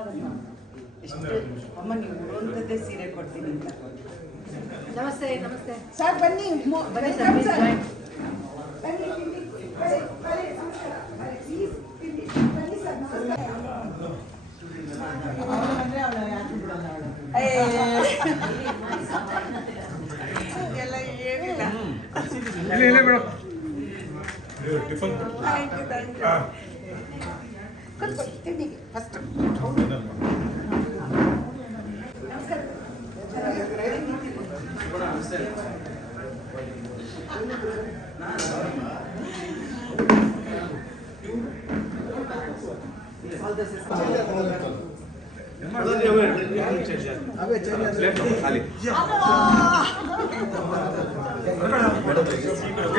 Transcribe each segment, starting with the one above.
ಎಷ್ಟು ಅಮ್ಮ ನೀವು ಉಡುವಂಥದ್ದೇ ಸೀರೆ ಕೊಡ್ತೀನಿ ಅಂತ. ನಮಸ್ತೆ ನಮಸ್ತೆ ಸರ್ ಬನ್ನಿ ಬನ್ನಿ ಸರ್ ಪ್ಲೀಸ್ ಜಾಯಿನ್. ಎಲ್ಲ ಏನಿಲ್ಲ. ಫಸ್ಟ್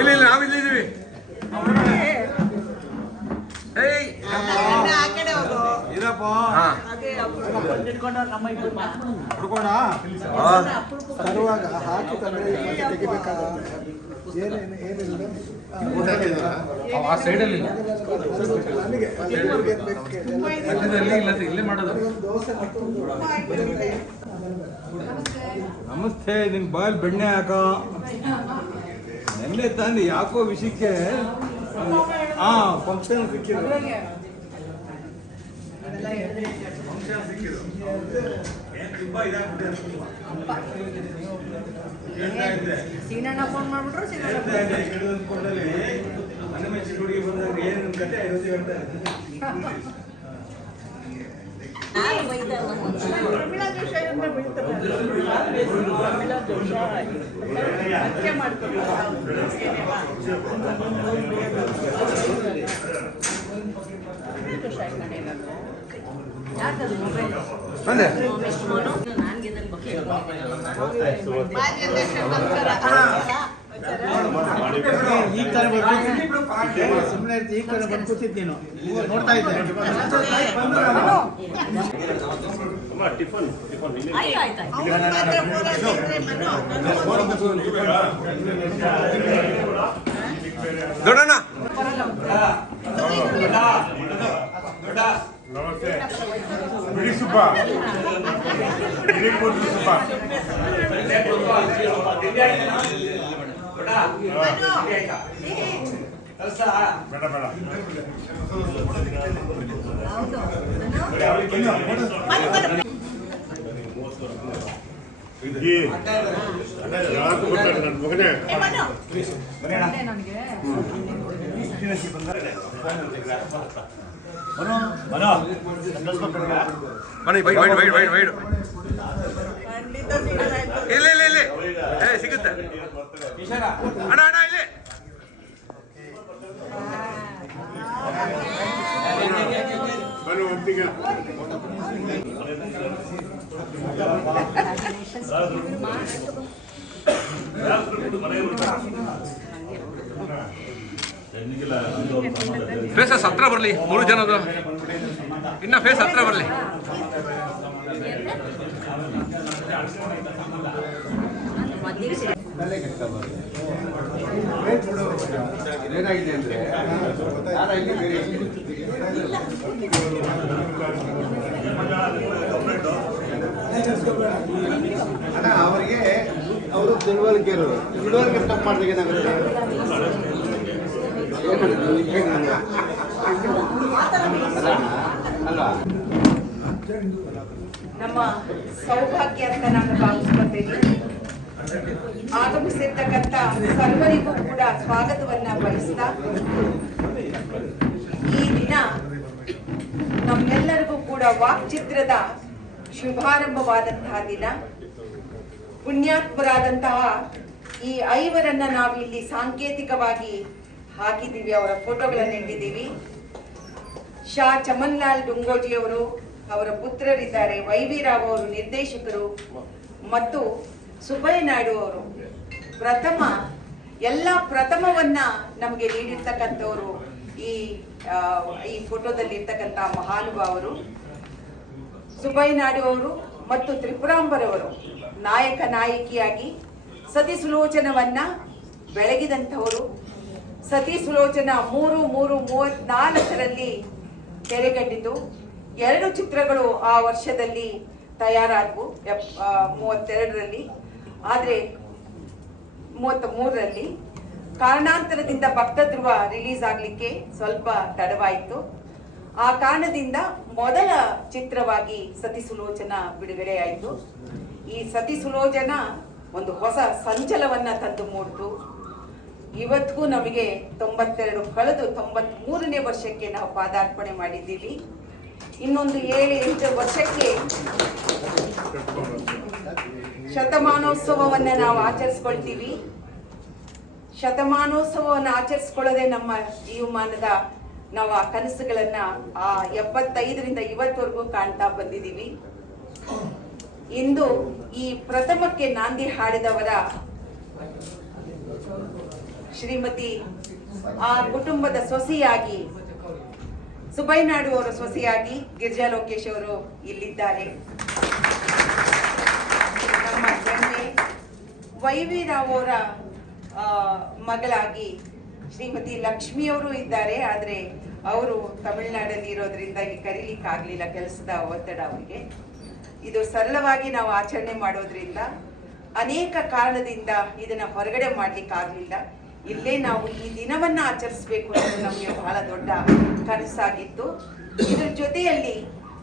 ಇಲ್ಲ ನಾವಿಲ್ಲಿದ್ದೀವಿ. ತರುವಾಗ ಹಾಕಿ ತಂದ್ರೆ ತೆಗಿಬೇಕಾಗುತ್ತೆ. ಏನಿಲ್ಲ ಆ ಸೈಡಲ್ಲಿ ನನಗೆ ಮಧ್ಯದಲ್ಲಿ ಇಲ್ಲ ಇಲ್ಲೇ ಮಾಡೋದು. ದೋಸೆ ನಮಸ್ತೆ. ನಿನ್ ಬಾಯಲ್ಲಿ ಬೆಣ್ಣೆ ಹಾಕ. ನೆನ್ನೆ ತಾಂದು ಯಾಕೋ ವಿಷಯಕ್ಕೆ ಫಂಕ್ಷನ್ ಸಿಕ್ಕಿದ್ರು. ಸೀನಣ್ಣ ಫೋನ್ ಮಾಡ್ಬಿಟ್ರು. ಈ ತರ ಸುಮ್ಮನೆ ಈ ತರ ಬಂದು ಕೂತಿದ್ದೀನು ನೋಡ್ತಾ ಇದ್ದೆ. ದೊಡ್ಡಣ್ಣ ನಮಸ್ತೆ. ಬಿಡಿ ಸುಬ್ಬ ಬಿಡಿ ಕೊಡ್ರಿ ಸುಬ್ಬ. ಬೇಡ ಬೇಡ ನನ್ನ ಮಗನೇ ಬನ್ನಿ white white white white white ಇಲ್ಲ ಇಲ್ಲ ಇಲ್ಲಿ ಸಿಗುತ್ತೆ ಅಣ್ಣ ಅಣ್ಣ ಇಲ್ಲಿ ಬನ್ನಿ ಒಟ್ಟಿಗೆ. ಫೇಸಸ್ ಹತ್ರ ಬರಲಿ. 3 ಜನದು ಇನ್ನ ಫೇಸ್ ಹತ್ರ ಬರಲಿ. ಏನಾಗಿದೆ ಅಂದ್ರೆ ಅವರಿಗೆ ಅವರು ತಿಳುವಳಿಕೆ ಇರೋದು. ತಿಳುವಳಿಕೆ ತಪ್ಪು ಮಾಡಿದಾಗ ಏನಾಗುತ್ತೆ? ಅಲ್ಲ ನಮ್ಮ ಸೌಭಾಗ್ಯ ಅಂತ ನಾನು ಭಾವಿಸ್ಕೊಳ್ತೇನೆ. ಆಗಮಿಸಿರ್ತಕ್ಕಂಥ ಸರ್ವರಿಗೂ ಕೂಡ ಸ್ವಾಗತವನ್ನ ಬಯಸ್ತಾ, ಈ ದಿನ ನಮ್ಮೆಲ್ಲರಿಗೂ ಕೂಡ ವಾಕ್ಚಿತ್ರದ ಶುಭಾರಂಭವಾದಂತಹ ದಿನ. ಪುಣ್ಯಾತ್ಮರಾದಂತಹ ಈ 5 ನಾವು ಇಲ್ಲಿ ಸಾಂಕೇತಿಕವಾಗಿ ಹಾಕಿದ್ದೀವಿ. ಅವರ ಫೋಟೋಗಳನ್ನು ಇಟ್ಟಿದ್ದೀವಿ. ಶಾ ಚಮನ್ಲಾಲ್ ಡುಂಗೋಜಿ ಅವರು, ಅವರ ಪುತ್ರರಿದ್ದಾರೆ. ವೈ.ವಿ. ರಾವ್ ಅವರು ನಿರ್ದೇಶಕರು ಮತ್ತು ಸುಬ್ಬಯ್ಯ ನಾಯ್ಡು ಅವರು ಪ್ರಥಮವನ್ನ ನಮಗೆ ನೀಡಿರ್ತಕ್ಕಂಥವರು ಈ ಫೋಟೋದಲ್ಲಿ ಇರ್ತಕ್ಕಂಥ ಮಹಾನುಭಾವರು. ಸುಬ್ಬಯ್ಯ ನಾಯ್ಡು ಅವರು ಮತ್ತು ತ್ರಿಪುರಾಂಬರವರು ನಾಯಕ ನಾಯಕಿಯಾಗಿ ಸತಿ ಸುಲೋಚನವನ್ನ ಬೆಳಗಿದಂಥವರು. ಸತಿ ಸುಲೋಚನ 3/3/34 ತೆರೆಗಟ್ಟಿತು. 2 ಚಿತ್ರಗಳು ಆ ವರ್ಷದಲ್ಲಿ ತಯಾರಾದವು 32ರಲ್ಲಿ. ಆದರೆ 33ರಲ್ಲಿ ಕಾರಣಾಂತರದಿಂದ ಭಕ್ತಧ್ರುವ ರಿಲೀಸ್ ಆಗಲಿಕ್ಕೆ ಸ್ವಲ್ಪ ತಡವಾಯಿತು. ಆ ಕಾರಣದಿಂದ ಮೊದಲ ಚಿತ್ರವಾಗಿ ಸತಿ ಸುಲೋಚನ ಬಿಡುಗಡೆ ಆಯಿತು. ಈ ಸತಿ ಸುಲೋಚನ ಒಂದು ಹೊಸ ಸಂಚಲವನ್ನ ತಂದು ಮೂಡಿತು. ಇವತ್ತಿಗೂ ನಮಗೆ 92 ಕಳೆದು 93ನೇ ವರ್ಷಕ್ಕೆ ನಾವು ಪಾದಾರ್ಪಣೆ ಮಾಡಿದ್ದೀವಿ. ಇನ್ನೊಂದು 7-8 ವರ್ಷಕ್ಕೆ ಶತಮಾನೋತ್ಸವವನ್ನು ನಾವು ಆಚರಿಸ್ಕೊಳ್ತೀವಿ. ಶತಮಾನೋತ್ಸವವನ್ನು ಆಚರಿಸ್ಕೊಳ್ಳೋದೇ ನಮ್ಮ ಜೀವಮಾನದ ನಾವು ಆ ಕನಸುಗಳನ್ನ ಆ 75ರಿಂದ ಇವತ್ತವರೆಗೂ ಕಾಣ್ತಾ ಬಂದಿದ್ದೀವಿ. ಇಂದು ಈ ಪ್ರಥಮಕ್ಕೆ ನಾಂದಿ ಹಾಡಿದವರ ಶ್ರೀಮತಿ ಆ ಕುಟುಂಬದ ಸೊಸೆಯಾಗಿ ಸುಬೈನಾಡು ಅವರ ಸೊಸೆಯಾಗಿ ಗಿರಿಜಾ ಲೋಕೇಶ್ ಅವರು ಇಲ್ಲಿದ್ದಾರೆ. ನಮ್ಮ ಹೆಮ್ಮೆ ವೈವಿ ರಾವ್ ಅವರ ಮಗಳಾಗಿ ಶ್ರೀಮತಿ ಲಕ್ಷ್ಮಿ ಅವರು ಇದ್ದಾರೆ. ಆದರೆ ಅವರು ತಮಿಳುನಾಡಲ್ಲಿ ಇರೋದ್ರಿಂದ ಇಲ್ಲಿ ಕರೀಲಿಕ್ಕೆ ಆಗ್ಲಿಲ್ಲ, ಕೆಲಸದ ಒತ್ತಡ ಅವರಿಗೆ. ಇದು ಸರಳವಾಗಿ ನಾವು ಆಚರಣೆ ಮಾಡೋದ್ರಿಂದ ಅನೇಕ ಕಾರಣದಿಂದ ಇದನ್ನ ಹೊರಗಡೆ ಮಾಡ್ಲಿಕ್ಕೆ ಆಗ್ಲಿಲ್ಲ. ಇಲ್ಲೇ ನಾವು ಈ ದಿನವನ್ನ ಆಚರಿಸಬೇಕು ಅನ್ನೋದು ನಮಗೆ ಬಹಳ ದೊಡ್ಡ ಕನಸಾಗಿತ್ತು. ಇದರ ಜೊತೆಯಲ್ಲಿ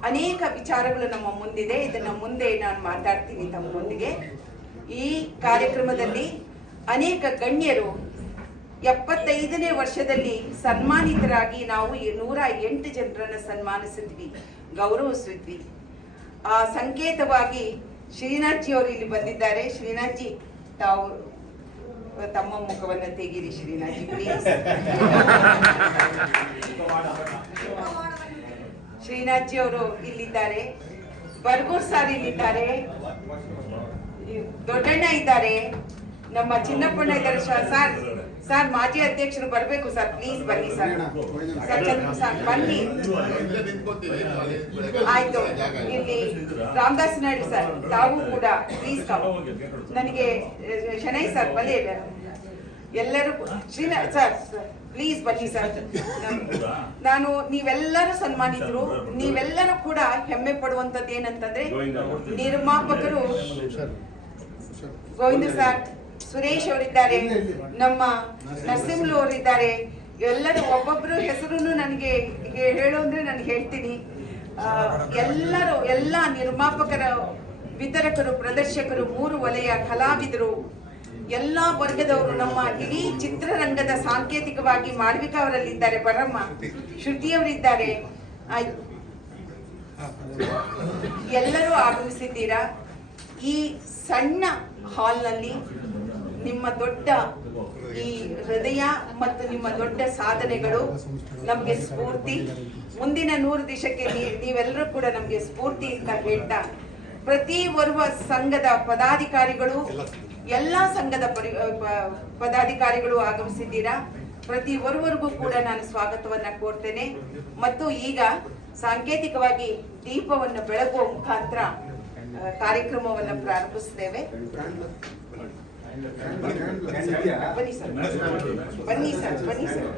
ಅನೇಕ ವಿಚಾರಗಳು ನಮ್ಮ ಮುಂದಿದೆ. ಇದನ್ನ ಮುಂದೆ ನಾನು ಮಾತಾಡ್ತೀನಿ ತಮ್ಮೊಂದಿಗೆ. ಈ ಕಾರ್ಯಕ್ರಮದಲ್ಲಿ ಅನೇಕ ಗಣ್ಯರು 75ನೇ ವರ್ಷದಲ್ಲಿ ಸನ್ಮಾನಿತರಾಗಿ ನಾವು 108 ಜನರನ್ನ ಸನ್ಮಾನಿಸಿದ್ವಿ, ಗೌರವಿಸಿದ್ವಿ. ಆ ಸಂಕೇತವಾಗಿ ಶ್ರೀನಾಥ್ ಜಿ ಅವರು ಇಲ್ಲಿ ಬಂದಿದ್ದಾರೆ. ಶ್ರೀನಾಥ್ ಜಿ, ತಾವು ತಮ್ಮ ಮುಖವನ್ನು ತೆಗೀರಿ Srinath G please. Srinath G ಅವರು ಇಲ್ಲಿದ್ದಾರೆ. ಬರ್ಗೂರ್ ಸರ್ ಇಲ್ಲಿದ್ದಾರೆ. ದೊಡ್ಡಣ್ಣ ಇದ್ದಾರೆ. ನಮ್ಮ ಚಿನ್ನಪ್ಪಣ್ಣ ಇದ್ದಾರೆ. ಸರ್ ಮಾಜಿ ಅಧ್ಯಕ್ಷರು ಬರಬೇಕು ಸರ್, ಪ್ಲೀಸ್ ಬನ್ನಿ ಸರ್. ಸರ್ ಬನ್ನಿ. ಆಯ್ತು. ಇಲ್ಲಿ ರಾಮದಾಸ್ ನಾಯ್ಡು ಸರ್, ತಾವು ಕೂಡ ಪ್ಲೀಸ್ ಕಮ್. ನನಗೆ ಶನೈ ಸರ್ ಬನ್ನಿ. ಎಲ್ಲರೂ ಶ್ರೀನಾಥ್ ಸರ್ ಪ್ಲೀಸ್ ಬನ್ನಿ ಸರ್. ನಾನು ನೀವೆಲ್ಲರೂ ಸನ್ಮಾನಿತರು. ನೀವೆಲ್ಲರೂ ಕೂಡ ಹೆಮ್ಮೆ ಪಡುವಂತದ್ದು ಏನಂತಂದ್ರೆ ನಿರ್ಮಾಪಕರು ಗೋವಿಂದ ಸರ್, ಸುರೇಶ್ ಅವರಿದ್ದಾರೆ, ನಮ್ಮ ನರಸಿಂಹಲು ಅವರಿದ್ದಾರೆ. ಎಲ್ಲರೂ ಒಬ್ಬೊಬ್ರು ಹೆಸರನ್ನು ನನಗೆ ಹೇಳು ಅಂದ್ರೆ ನಾನು ಹೇಳ್ತೀನಿ. ಎಲ್ಲರೂ ಎಲ್ಲ ನಿರ್ಮಾಪಕರ, ವಿತರಕರು, ಪ್ರದರ್ಶಕರು, 3 ವಲಯ ಕಲಾವಿದರು, ಎಲ್ಲಾ ವರ್ಗದವರು, ನಮ್ಮ ಇಡೀ ಚಿತ್ರರಂಗದ ಸಾಂಕೇತಿಕವಾಗಿ ಮಾಳ್ವಿಕಾ ಅವರಲ್ಲಿದ್ದಾರೆ, ಬರಮ್ಮ, ಶ್ರುತಿಯವರಿದ್ದಾರೆ. ಎಲ್ಲರೂ ಆಗಮಿಸಿದ್ದೀರಾ. ಈ ಸಣ್ಣ ಹಾಲ್ನಲ್ಲಿ ನಿಮ್ಮ ದೊಡ್ಡ ಈ ಹೃದಯ ಮತ್ತು ನಿಮ್ಮ ದೊಡ್ಡ ಸಾಧನೆಗಳು ನಮಗೆ ಸ್ಫೂರ್ತಿ. ಮುಂದಿನ 100 ದಿವಸಕ್ಕೆ ನೀವೆಲ್ಲರೂ ಕೂಡ ನಮಗೆ ಸ್ಫೂರ್ತಿ ಅಂತ ಹೇಳ್ತಾ, ಪ್ರತಿ ಓರ್ವ ಸಂಘದ ಪದಾಧಿಕಾರಿಗಳು, ಎಲ್ಲ ಸಂಘದ ಪದಾಧಿಕಾರಿಗಳು ಆಗಮಿಸಿದ್ದೀರಾ. ಪ್ರತಿ ಓರ್ವರಿಗೂ ಕೂಡ ನಾನು ಸ್ವಾಗತವನ್ನ ಕೋರ್ತೇನೆ. ಮತ್ತು ಈಗ ಸಾಂಕೇತಿಕವಾಗಿ ದೀಪವನ್ನು ಬೆಳಗುವ ಮುಖಾಂತರ ಕಾರ್ಯಕ್ರಮವನ್ನು ಪ್ರಾರಂಭಿಸ್ತೇವೆ. ಬನ್ನಿ ಸರ್, ಬನ್ನಿ ಸರ್, ಬನ್ನಿ ಸರ್.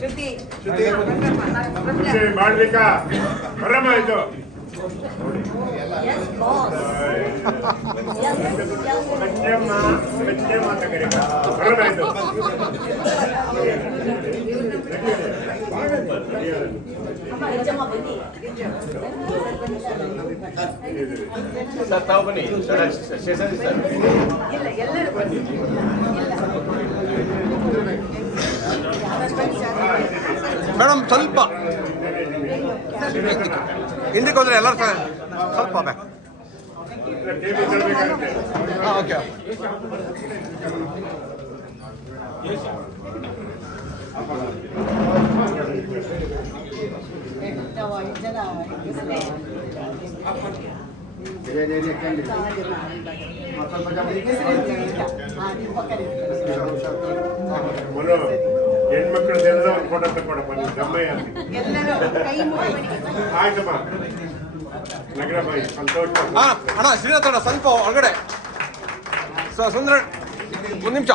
ಶ್ರುತಿ ಮಾಡ್ಲಿಕ್ಕ ಬರಮ್ಮ ಇದು ಅಂತ ಕರೀ ಬರಮ್ಮ ಇದು ಸರ್ ತಾವು ಬನ್ನಿ ಸ್ಟೇಷನ್ ಸರ್. ಇಲ್ಲ, ಎಲ್ಲರೂ ಬನ್ನಿ. ಮೇಡಮ್ ಸ್ವಲ್ಪ ಹಿಂದಕ್ಕೆ ಹೋದ್ರೆ ಎಲ್ಲರೂ ಸ್ವಲ್ಪ ಬೇಕು. ಓಕೆ. ಹೆಣ್ಮಕ್ಳದೆಲ್ಲ ಒಂದು ಫೋಟೋ ತಗೊಳಪ್ಪ ನೀವು ಗಮ್ಮಯ್ಯ. ಆಯ್ತಮ್ಮ ನಗರಬಾಯಿ ಸಂತೋಷ. ಅಣ್ಣ ಶ್ರೀನಾಥ್ ಅಣ್ಣ ಸ್ವಲ್ಪ ಒಳಗಡೆ. ಸುಂದರ 1 ನಿಮಿಷ.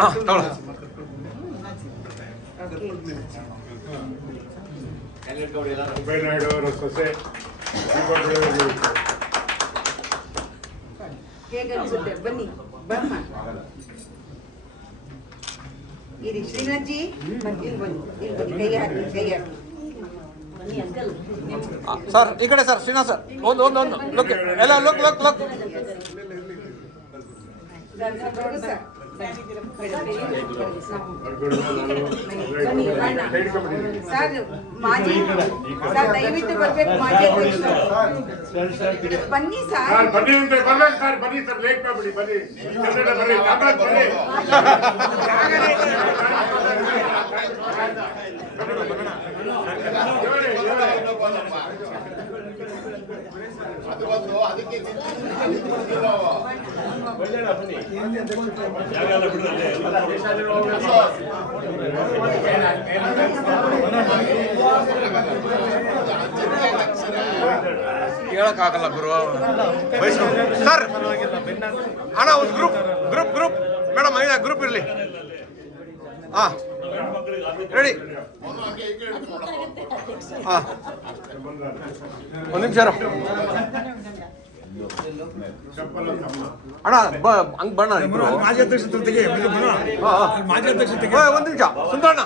ಹಾಂ ತಗೊಳ್ಳ ಸುಬ್ಬಯ್ಯನಾಯ್ಡು ಅವರ ಸೊಸೆ ಹೇಗನ್ಸುತ್ತೆ ಬನ್ನಿ ಬಮ್ಮ ಇರಿ ಶ್ರೀನಾಥ್ಜಿ ಇಲ್ಲಿ ಬನ್ನಿ ಕೈ ಹಾಕಿ ಸರ್ ಈ ಕಡೆ ಸರ್ ಶ್ರೀನಾಥ್ ಸರ್ ಒಂದು ಲುಕ್ ಎಲ್ಲ ಲುಕ್ ಸರ್ ಮಾಜಿ ಸರ್ ದಯವಿಟ್ಟು ಬರ್ಬೇಕು ಮಾಜಿ ಅಧ್ಯಕ್ಷರು ಬನ್ನಿ ಸರ್ ಬನ್ನಿ ಅಂತ ಬರ್ಬೇಕು ಸರ್ ಬನ್ನಿ ಸರ್ ಲೇಟ್ ಮಾಡ್ಬಿಡಿ ಬನ್ನಿ ಕನ್ನಡ ಬರ್ರಿ ಕಾಮರಾಜ್ ಬರ್ರಿ ಹೇಳಕ್ಕಾಗಲ್ಲ ಗುರು ವಯಸ್ಸು ಸರ್ ಅಣ್ಣ ಒಂದು ಗ್ರೂಪ್ ಮೇಡಮ್ ಐದ ಗ್ರೂಪ್ ಇರಲಿ ಹಾಂ ರೆಡಿ ಹಾಂ ಒಂದು ನಿಮಿಷ ಅಣ್ಣ ಹಂಗೆ ಬಣ್ಣ ಇಬ್ರು ಮಾಜಿ ಅಧ್ಯಕ್ಷ ಜೊತೆಗೆ ಮಾಜಿ ಅಧ್ಯಕ್ಷ ಒಂದು ನಿಮಿಷ ಸುಂದರಣ್ಣ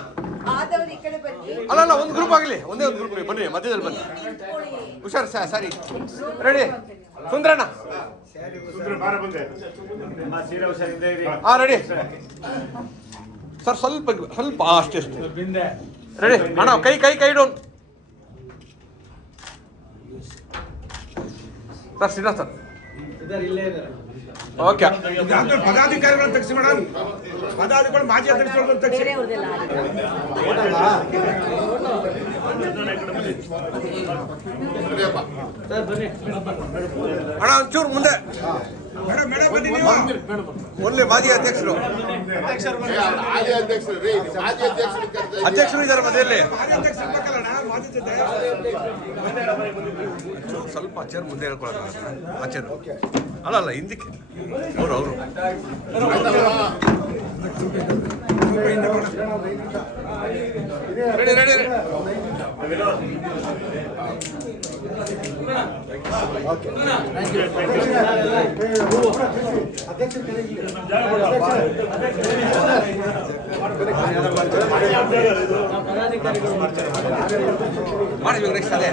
ಆದವ್ರು ಈ ಕಡೆ ಬನ್ನಿ ಅಲ್ಲ ಒಂದು ಗ್ರೂಪ್ ಆಗಲಿ ಒಂದೇ ಒಂದು ಗ್ರೂಪ್ ಬನ್ನಿ ಮಧ್ಯದಲ್ಲಿ ಬನ್ನಿ ಹುಷಾರು ಸರಿ ರೆಡಿ ಸುಂದರಣ್ಣ ಬಾರ ಬಂದೆ ಹಾಂ ರೆಡಿ ಸರ್ ಸ್ವಲ್ಪ ಅಷ್ಟೇ ರೆಡಿ ಅಣ್ಣ ಕೈ down sir Srinath sir okay ಪದಾಧಿಕಾರಿಗಳನ್ನ ತೆಗೆಸಿ ಮೇಡಮ್ ಪದಾಧಿಕಾರಿ ಮಾಜಿ ಅಧ್ಯಕ್ಷರು ತೆಗೆಸಿ ಅಣ್ಣ ಒಂಚೂರು ಮುಂದೆ ಮೇಡಮ್ ಬನ್ನಿ ನೀವು ಒಳ್ಳೆ ಮಾಜಿ ಅಧ್ಯಕ್ಷರು ಅಧ್ಯಕ್ಷರು ಇದ್ದಾರೆ ಮಧ್ಯದಲ್ಲಿ ಮಾಜಿ ಅಧ್ಯಕ್ಷರು ಬೇಕಲ್ಲ ಮಾಜಿ ಜೊತೆ ಸ್ವಲ್ಪ ಚೇರ್ ಮುಂದೆ ಹೇಳ್ಕೊಳಕ್ಕಾಗಲ್ಲ ಆಚೆರು ಅಲ್ಲ ಹಿಂದಕ್ಕೆ ಅವರು ರೆಡಿ ಮಾಡಿ ಇವಾಗ ನೆಕ್ಸ್ಟ್ ಅದೇ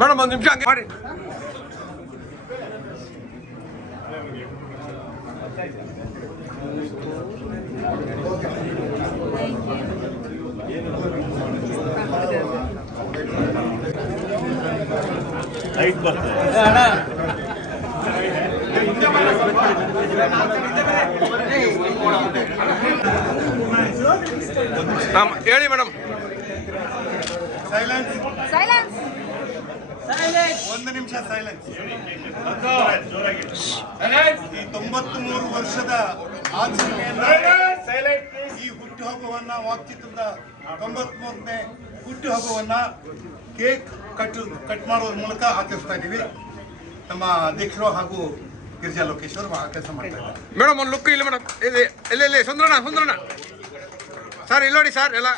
ಮೇಡಮ್ ಒಂದು ನಿಮಿಷ ಹಂಗೆ ಮಾಡಿ ಹೇಳಿ ಮೇಡಮ್ ಒಂದು ನಿಮಿಷ ಸೈಲೆನ್ಸ್. ಈ 93 ವರ್ಷದ ಆಚರಣೆಯನ್ನ ಈ ಹುಟ್ಟುಹಬ್ಬವನ್ನ ವಾಕ್ಚಿತ್ರದ 93ನೇ ಹುಟ್ಟುಹಬ್ಬವನ್ನ ಕೇಕ್ ಕಟ್ ಮಾಡೋದ್ರ ಮೂಲಕ ಆಚರಿಸ್ತಾ ಇದ್ದೀವಿ. ನಮ್ಮ ಅಧ್ಯಕ್ಷರು ಹಾಗೂ ಗಿರಿಜಾ ಲೋಕೇಶ್ವರ್ ಕೆಲಸ ಮಾಡ್ತಾ ಇದ್ದಾರೆ. ಮೇಡಮ್ ಒಂದು ಲುಕ್ ಇಲ್ಲ ಮೇಡಮ್ ಇಲ್ಲಿ ಸುಂದರಣ್ಣ ಸರ್ ಇಲ್ಲಿ ನೋಡಿ ಸರ್ ಎಲ್ಲ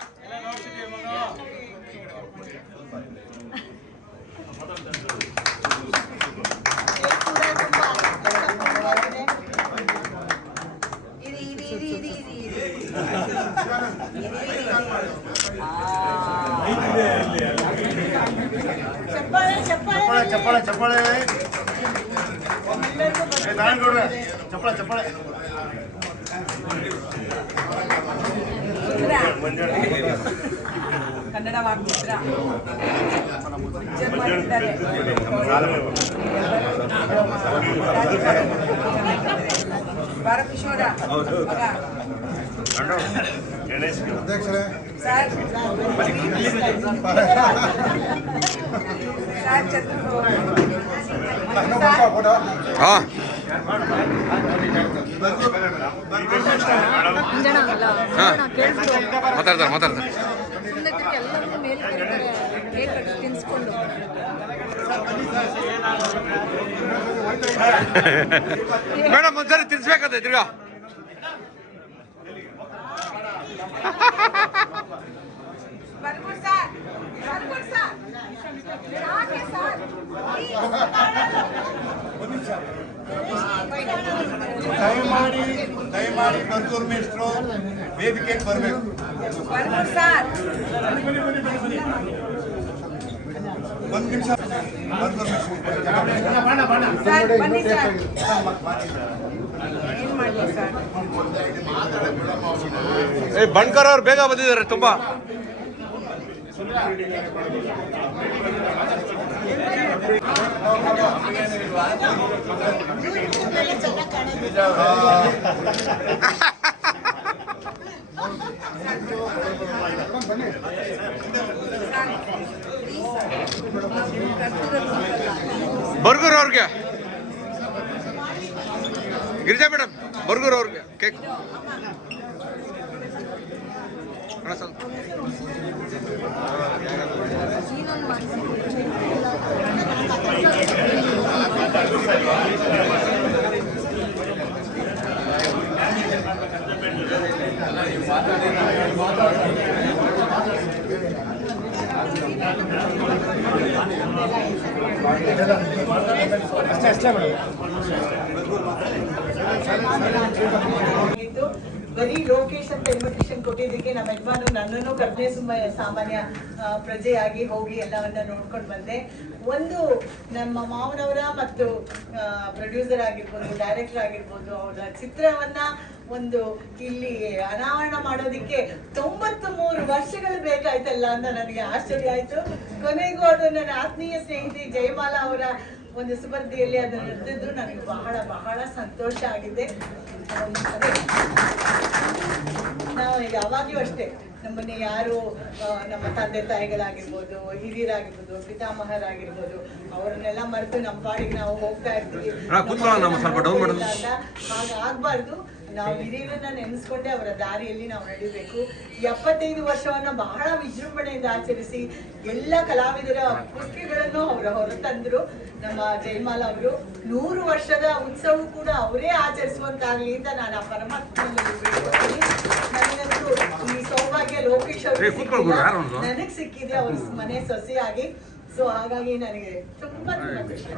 ಚಪ್ಪಾಳೆ ಚಪ್ಪಾಳೆ ನಾರಾಯಣಗೌಡ್ರೆ ಚಪ್ಪಾಳೆ ಕನ್ನಡ ವಾಗ್ಮಿತ್ರ ಪಿಕ್ಚರ್ ಮಾಡಿದ್ದಾರೆ. ಬಾಲಕಿಶೋರ ಮಗ ಅಧ್ಯಕ್ಷರೇ ಸರ್ ಚಂದ್ರು ಹಾಂ ಅಂಜನ ಅಲ್ಲ ಹಾಂ ಕೇಳಿಸ್ತು ಮಾತಾಡ್ತಾರೆ ಸುಮ್ಮನೆ ತಿರ್ಗಿ ಎಲ್ಲರೂ ಮೇಲೆ ಕರೀತಾರೆ ಕೇಕ್ ತಿನ್ಸ್ಕೊಂಡು ಮೇಡಮ್ ಒಂದ್ಸರಿ ತಿನ್ಸ್ಬೇಕಂತ ತಿರ್ಗಾ ಬರ್ಬೋದು ಸರ್ ಯಾಕೆ ಸರ್ ದಯಮಾಡಿ ಬರ್ತೂರು ಮೇಷ್ಟ್ರು ವೇದಿಕೆಗೆ ಬರಬೇಕು. ಬರ್ಬೋದು ಸರ್ ಒಂದು ನಿಮಿಷ ಬರ್ತೂರು ಸರ್ ಬನ್ನಿ ಸರ್ ಏನ್ ಮಾಡಲಿ ಸರ್ ಬಣ್ಕರ್ ಅವ್ರು ಬೇಗ ಬಂದಿದ್ದಾರೆ ತುಂಬಾ. ಬರ್ಗೂರ್ ಅವ್ರಿಗೆ ಗಿರಿಜಾ ಮೇಡಮ್ ಬರ್ಗೂರ್ ಅವ್ರಿಗೆ ಕೇಕ್ ಅಣ್ಣ ಸ್ವಲ್ಪ ಬರೀ ಲೋಕೇಶ್ ಅಂತ ಇನ್ವಿಟೇಷನ್ ಕೊಟ್ಟಿದ್ದಕ್ಕೆ ನಮ್ಮ ಯಜಮಾನರು ನನ್ನನ್ನು ಕರ್ನೆ ಸಾಮಾನ್ಯ ಪ್ರಜೆಯಾಗಿ ಹೋಗಿ ಎಲ್ಲವನ್ನ ನೋಡ್ಕೊಂಡು ಬಂದೆ. ಒಂದು ನಮ್ಮ ಮಾವನವರ ಮತ್ತು ಪ್ರೊಡ್ಯೂಸರ್ ಆಗಿರ್ಬೋದು, ಡೈರೆಕ್ಟರ್ ಆಗಿರ್ಬೋದು, ಅವರ ಚಿತ್ರವನ್ನ ಒಂದು ಇಲ್ಲಿ ಅನಾವರಣ ಮಾಡೋದಿಕ್ಕೆ 93 ವರ್ಷಗಳು ಬೇಕಾಯ್ತಲ್ಲ ಅಂತ ನನಗೆ ಆಶ್ಚರ್ಯ ಆಯ್ತು. ಕೊನೆಗೂ ಅದು ನನ್ನ ಆತ್ಮೀಯ ಸ್ನೇಹಿತೆ ಜಯಮಾಲಾ ಅವರ ಒಂದು ಸ್ಪರ್ಧೆಯಲ್ಲಿ ಅದು ನಡೆದಿದ್ದು ನನಗೆ ಬಹಳ ಬಹಳ ಸಂತೋಷ ಆಗಿದೆ. ಅದೇ ನಾವು ಯಾವಾಗಲೂ ಅಷ್ಟೇ ನಮ್ಮನ್ನ ಯಾರು ನಮ್ಮ ತಂದೆ ತಾಯಿಗಳಾಗಿರ್ಬೋದು, ಹಿರಿಯರಾಗಿರ್ಬೋದು, ಪಿತಾಮಹರಾಗಿರ್ಬೋದು ಅವರನ್ನೆಲ್ಲ ಮರೆತು ನಮ್ಮ ಪಾಡಿಗೆ ನಾವು ಹೋಗ್ತಾ ಇರ್ತೀವಿ. ಹಾಗಾಗ್ಬಾರ್ದು. ನಾವು ಹಿರಿಯರನ್ನ ನೆನೆಸ್ಕೊಂಡೆ ಅವರ ದಾರಿಯಲ್ಲಿ ನಾವು ನಡಿಬೇಕು. 75 ವರ್ಷವನ್ನ ಬಹಳ ವಿಜೃಂಭಣೆಯಿಂದ ಆಚರಿಸಿ ಎಲ್ಲ ಕಲಾವಿದರ ಪುಸ್ತಕಗಳನ್ನು ಅವರ ಹೊರತಂದ್ರು ನಮ್ಮ ಜಯಮಾಲಾ ಅವರು. 100 ವರ್ಷದ ಉತ್ಸವ ಕೂಡ ಅವರೇ ಆಚರಿಸುವಂತಾಗ್ಲಿ ಅಂತ ನಾನು ಆ ಪರಮಾತ್ಮನಲ್ಲಿ ಬೇಡ್ಕೊಳ್ತೀನಿ. ನನಗಂತೂ ಈ ಸೌಭಾಗ್ಯ ಲೋಕೇಶ್ ಅವರು ನನಗೆ ಸಿಕ್ಕಿದೆ ಅವ್ರ ಮನೆ ಸೊಸೆಯಾಗಿ. ಸೊ ಹಾಗಾಗಿ ನನಗೆ ತುಂಬಾ ಖುಷಿ.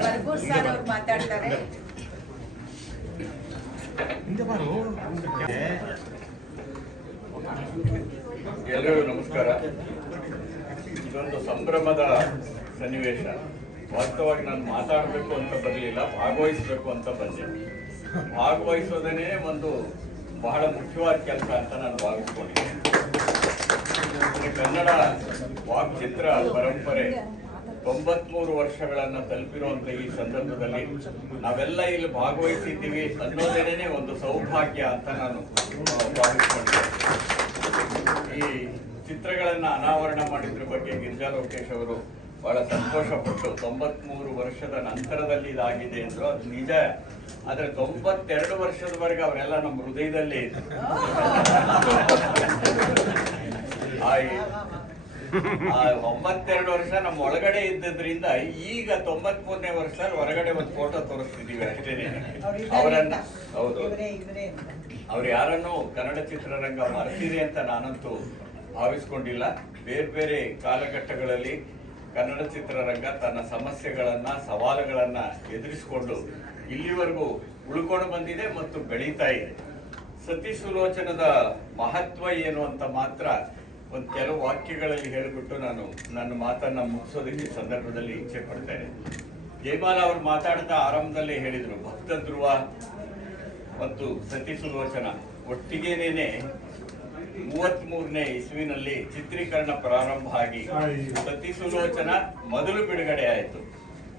ಬರ್ಗೂರ್ ಸರ್ ಅವ್ರು ಮಾತಾಡ್ತಾರೆ. ಎಲ್ಲರಿಗೂ ನಮಸ್ಕಾರ. ಇದೊಂದು ಸಂಭ್ರಮದ ಸನ್ನಿವೇಶ. ವಾಸ್ತವವಾಗಿ ನಾನು ಮಾತಾಡಬೇಕು ಅಂತ ಬರಲಿಲ್ಲ, ಭಾಗವಹಿಸಬೇಕು ಅಂತ ಬಂದೆ. ಭಾಗವಹಿಸೋದೇ ಒಂದು ಬಹಳ ಮುಖ್ಯವಾದ ಕೆಲಸ ಅಂತ ನಾನು ಭಾವಿಸ್ಕೊಂಡಿದ್ದೆ. ಕನ್ನಡ ವಾಕ್ಚಿತ್ರ ಪರಂಪರೆ 93 ವರ್ಷಗಳನ್ನು ತಲುಪಿರುವಂತ ಈ ಸಂದರ್ಭದಲ್ಲಿ ನಾವೆಲ್ಲ ಇಲ್ಲಿ ಭಾಗವಹಿಸಿದ್ದೀವಿ ಅನ್ನೋದೇನೆ ಒಂದು ಸೌಭಾಗ್ಯ ಅಂತ ನಾನು ಭಾವಿಸ್ಕೊಂಡಿದ್ದೆ. ಈ ಚಿತ್ರಗಳನ್ನ ಅನಾವರಣ ಮಾಡಿದ್ರ ಬಗ್ಗೆ ಗಿರಿಜಾ ಲೋಕೇಶ್ ಅವರು ಬಹಳ ಸಂತೋಷಪಟ್ಟು 93 ವರ್ಷದ ನಂತರದಲ್ಲಿ ಇದಾಗಿದೆ ಅಂದ್ರು. ಅದು ನಿಜ. ಆದ್ರೆ 92 ವರ್ಷದವರೆಗೆ ಅವರೆಲ್ಲ ನಮ್ಮ ಹೃದಯದಲ್ಲೇ ಇದ್ರು. ಆ 92 ವರ್ಷ ನಮ್ಮ ಒಳಗಡೆ ಇದ್ದದ್ರಿಂದ ಈಗ 93ನೇ ವರ್ಷ ಹೊರಗಡೆ ಒಂದು ಫೋಟೋ ತೋರಿಸ್ತಿದೀವಿ ಅಷ್ಟೇನೆ. ಅವರನ್ನ ಹೌದು, ಅವ್ರು ಯಾರನ್ನು ಕನ್ನಡ ಚಿತ್ರರಂಗ ಮರೆತಿದೆ ಅಂತ ನಾನಂತೂ ಭಾವಿಸ್ಕೊಂಡಿಲ್ಲ. ಬೇರೆ ಬೇರೆ ಕಾಲಘಟ್ಟಗಳಲ್ಲಿ ಕನ್ನಡ ಚಿತ್ರರಂಗ ತನ್ನ ಸಮಸ್ಯೆಗಳನ್ನ, ಸವಾಲುಗಳನ್ನ ಎದುರಿಸಿಕೊಂಡು ಇಲ್ಲಿವರೆಗೂ ಉಳ್ಕೊಂಡು ಬಂದಿದೆ ಮತ್ತು ಬೆಳೀತಾ ಇದೆ. ಸತಿ ಸುಲೋಚನದ ಮಹತ್ವ ಏನು ಅಂತ ಮಾತ್ರ ಒಂದು ಕೆಲವು ವಾಕ್ಯಗಳಲ್ಲಿ ಹೇಳಿಬಿಟ್ಟು ನಾನು ನನ್ನ ಮಾತನ್ನ ಮುಗಿಸೋದಕ್ಕೆ ಸಂದರ್ಭದಲ್ಲಿ ಇಚ್ಛೆ ಪಡ್ತೇನೆ. ಜಯಮಾಲ ಅವರು ಮಾತಾಡ್ತಾ ಆರಂಭದಲ್ಲಿ ಹೇಳಿದ್ರು ಭಕ್ತ ಧ್ರುವ ಮತ್ತು ಸತಿ ಸುಲೋಚನ ಒಟ್ಟಿಗೆನೇನೆ 33ನೇ ಇಸ್ವಿನಲ್ಲಿ ಚಿತ್ರೀಕರಣ ಪ್ರಾರಂಭ ಆಗಿ ಸತಿ ಸುಲೋಚನ ಮೊದಲು ಬಿಡುಗಡೆ ಆಯಿತು.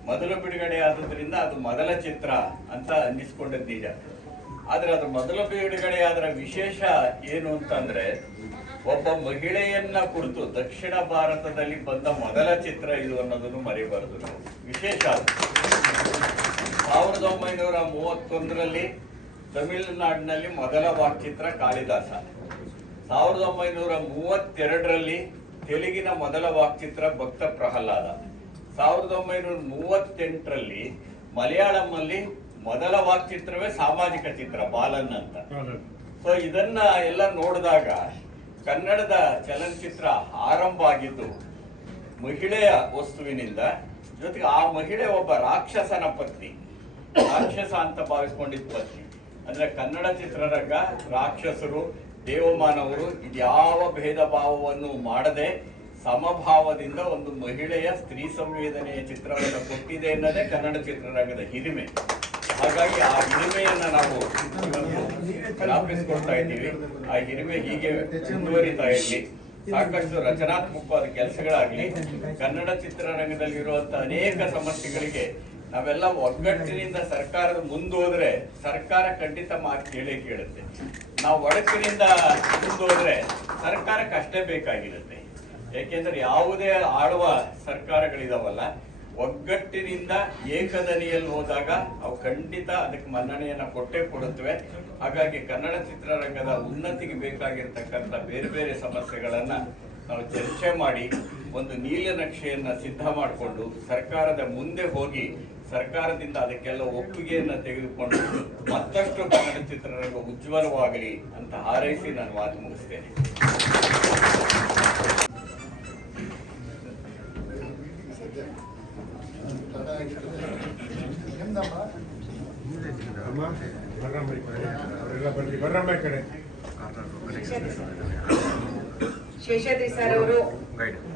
ಮೊದಲು ಬಿಡುಗಡೆ ಆದ್ರಿಂದ ಅದು ಮೊದಲ ಚಿತ್ರ ಅಂತ ಅನ್ನಿಸ್ಕೊಂಡದ್ದು ನಿಜ. ಆದ್ರೆ ಅದು ಮೊದಲು ಬಿಡುಗಡೆ ಆದ್ರ ವಿಶೇಷ ಏನು ಅಂತಂದ್ರೆ ಒಬ್ಬ ಮಹಿಳೆಯನ್ನ ಕುರಿತು ದಕ್ಷಿಣ ಭಾರತದಲ್ಲಿ ಬಂದ ಮೊದಲ ಚಿತ್ರ ಇದು ಅನ್ನೋದನ್ನು ಮರಿಬಾರದು ನಾವು. ವಿಶೇಷ 1931ರಲ್ಲಿ ತಮಿಳುನಾಡಿನಲ್ಲಿ ಮೊದಲ ವಾಕ್ಚಿತ್ರ ಕಾಳಿದಾಸ. 1932ರಲ್ಲಿ ತೆಲುಗಿನ ಮೊದಲ ವಾಕ್ಚಿತ್ರ ಭಕ್ತ ಪ್ರಹ್ಲಾದ. 1938ರಲ್ಲಿ ಮಲಯಾಳಂನಲ್ಲಿ ಮೊದಲ ವಾಕ್ಚಿತ್ರವೇ ಸಾಮಾಜಿಕ ಚಿತ್ರ ಬಾಲನ್ ಅಂತ. ಸೊ ಇದನ್ನ ಎಲ್ಲ ನೋಡಿದಾಗ ಕನ್ನಡದ ಚಲನಚಿತ್ರ ಆರಂಭ ಆಗಿದ್ದು ಮಹಿಳೆಯ ವಸ್ತುವಿನಿಂದ, ಜೊತೆಗೆ ಆ ಮಹಿಳೆ ಒಬ್ಬ ರಾಕ್ಷಸನ ಪತ್ನಿ, ರಾಕ್ಷಸ ಅಂತ ಭಾವಿಸ್ಕೊಂಡಿದ್ದ ಪತ್ನಿ. ಅಂದ್ರೆ ಕನ್ನಡ ಚಿತ್ರರಂಗ ರಾಕ್ಷಸರು ದೇವಮಾನವರು ಇದ್ಯಾವ ಭೇದ ಭಾವವನ್ನು ಮಾಡದೆ ಸಮಭಾವದಿಂದ ಒಂದು ಮಹಿಳೆಯ ಸ್ತ್ರೀ ಸಂವೇದನೆಯ ಚಿತ್ರವನ್ನು ಕೊಟ್ಟಿದೆ ಅನ್ನೋದೇ ಕನ್ನಡ ಚಿತ್ರರಂಗದ ಹಿರಿಮೆ. ಹಾಗಾಗಿ ಆ ಹಿರಿಮೆಯನ್ನ ನಾವು ಜ್ಞಾಪಿಸ್ಕೊಳ್ತಾ ಇದ್ದೀವಿ. ಆ ಹಿರಿಮೆ ಹೀಗೆ ಮುಂದುವರಿತಾ ಇರಲಿ. ಸಾಕಷ್ಟು ರಚನಾತ್ಮಕವಾದ ಕೆಲಸಗಳಾಗ್ಲಿ. ಕನ್ನಡ ಚಿತ್ರರಂಗದಲ್ಲಿರುವಂತ ಅನೇಕ ಸಮಸ್ಯೆಗಳಿಗೆ ನಾವೆಲ್ಲ ಒಗ್ಗಟ್ಟಿನಿಂದ ಸರ್ಕಾರದ ಮುಂದೋದ್ರೆ ಸರ್ಕಾರ ಖಂಡಿತ ಮಾತು ಕೇಳುತ್ತೆ. ನಾವು ಒಡಕಿನಿಂದ ಮುಂದೋದ್ರೆ ಸರ್ಕಾರಕ್ಕೆ ಅಷ್ಟೇ ಬೇಕಾಗಿರುತ್ತೆ. ಯಾಕೆಂದ್ರೆ ಯಾವುದೇ ಆಳುವ ಸರ್ಕಾರಗಳಿದಾವಲ್ಲ, ಒಗ್ಗಟ್ಟಿನಿಂದ ಏಕದನಿಯಲ್ಲಿ ಹೋದಾಗ ಅವು ಖಂಡಿತ ಅದಕ್ಕೆ ಮನ್ನಣೆಯನ್ನ ಕೊಟ್ಟೇ ಕೊಡುತ್ತವೆ. ಹಾಗಾಗಿ ಕನ್ನಡ ಚಿತ್ರರಂಗದ ಉನ್ನತಿಗೆ ಬೇಕಾಗಿರ್ತಕ್ಕಂಥ ಬೇರೆ ಬೇರೆ ಸಮಸ್ಯೆಗಳನ್ನ ನಾವು ಚರ್ಚೆ ಮಾಡಿ ಒಂದು ನೀಲನಕ್ಷೆಯನ್ನ ಸಿದ್ಧ ಮಾಡಿಕೊಂಡು ಸರ್ಕಾರದ ಮುಂದೆ ಹೋಗಿ ಸರ್ಕಾರದಿಂದ ಅದಕ್ಕೆಲ್ಲ ಒಪ್ಪಿಗೆಯನ್ನ ತೆಗೆದುಕೊಂಡು ಮತ್ತಷ್ಟು ಕನ್ನಡ ಚಿತ್ರರಂಗ ಉಜ್ವಲವಾಗಲಿ ಅಂತ ಹಾರೈಸಿ ನಾನು ಮಾತು ಮುಗಿಸ್ತೇನೆ. ಶೇಷಾದ್ರಿ ಸರ್ ಅವರು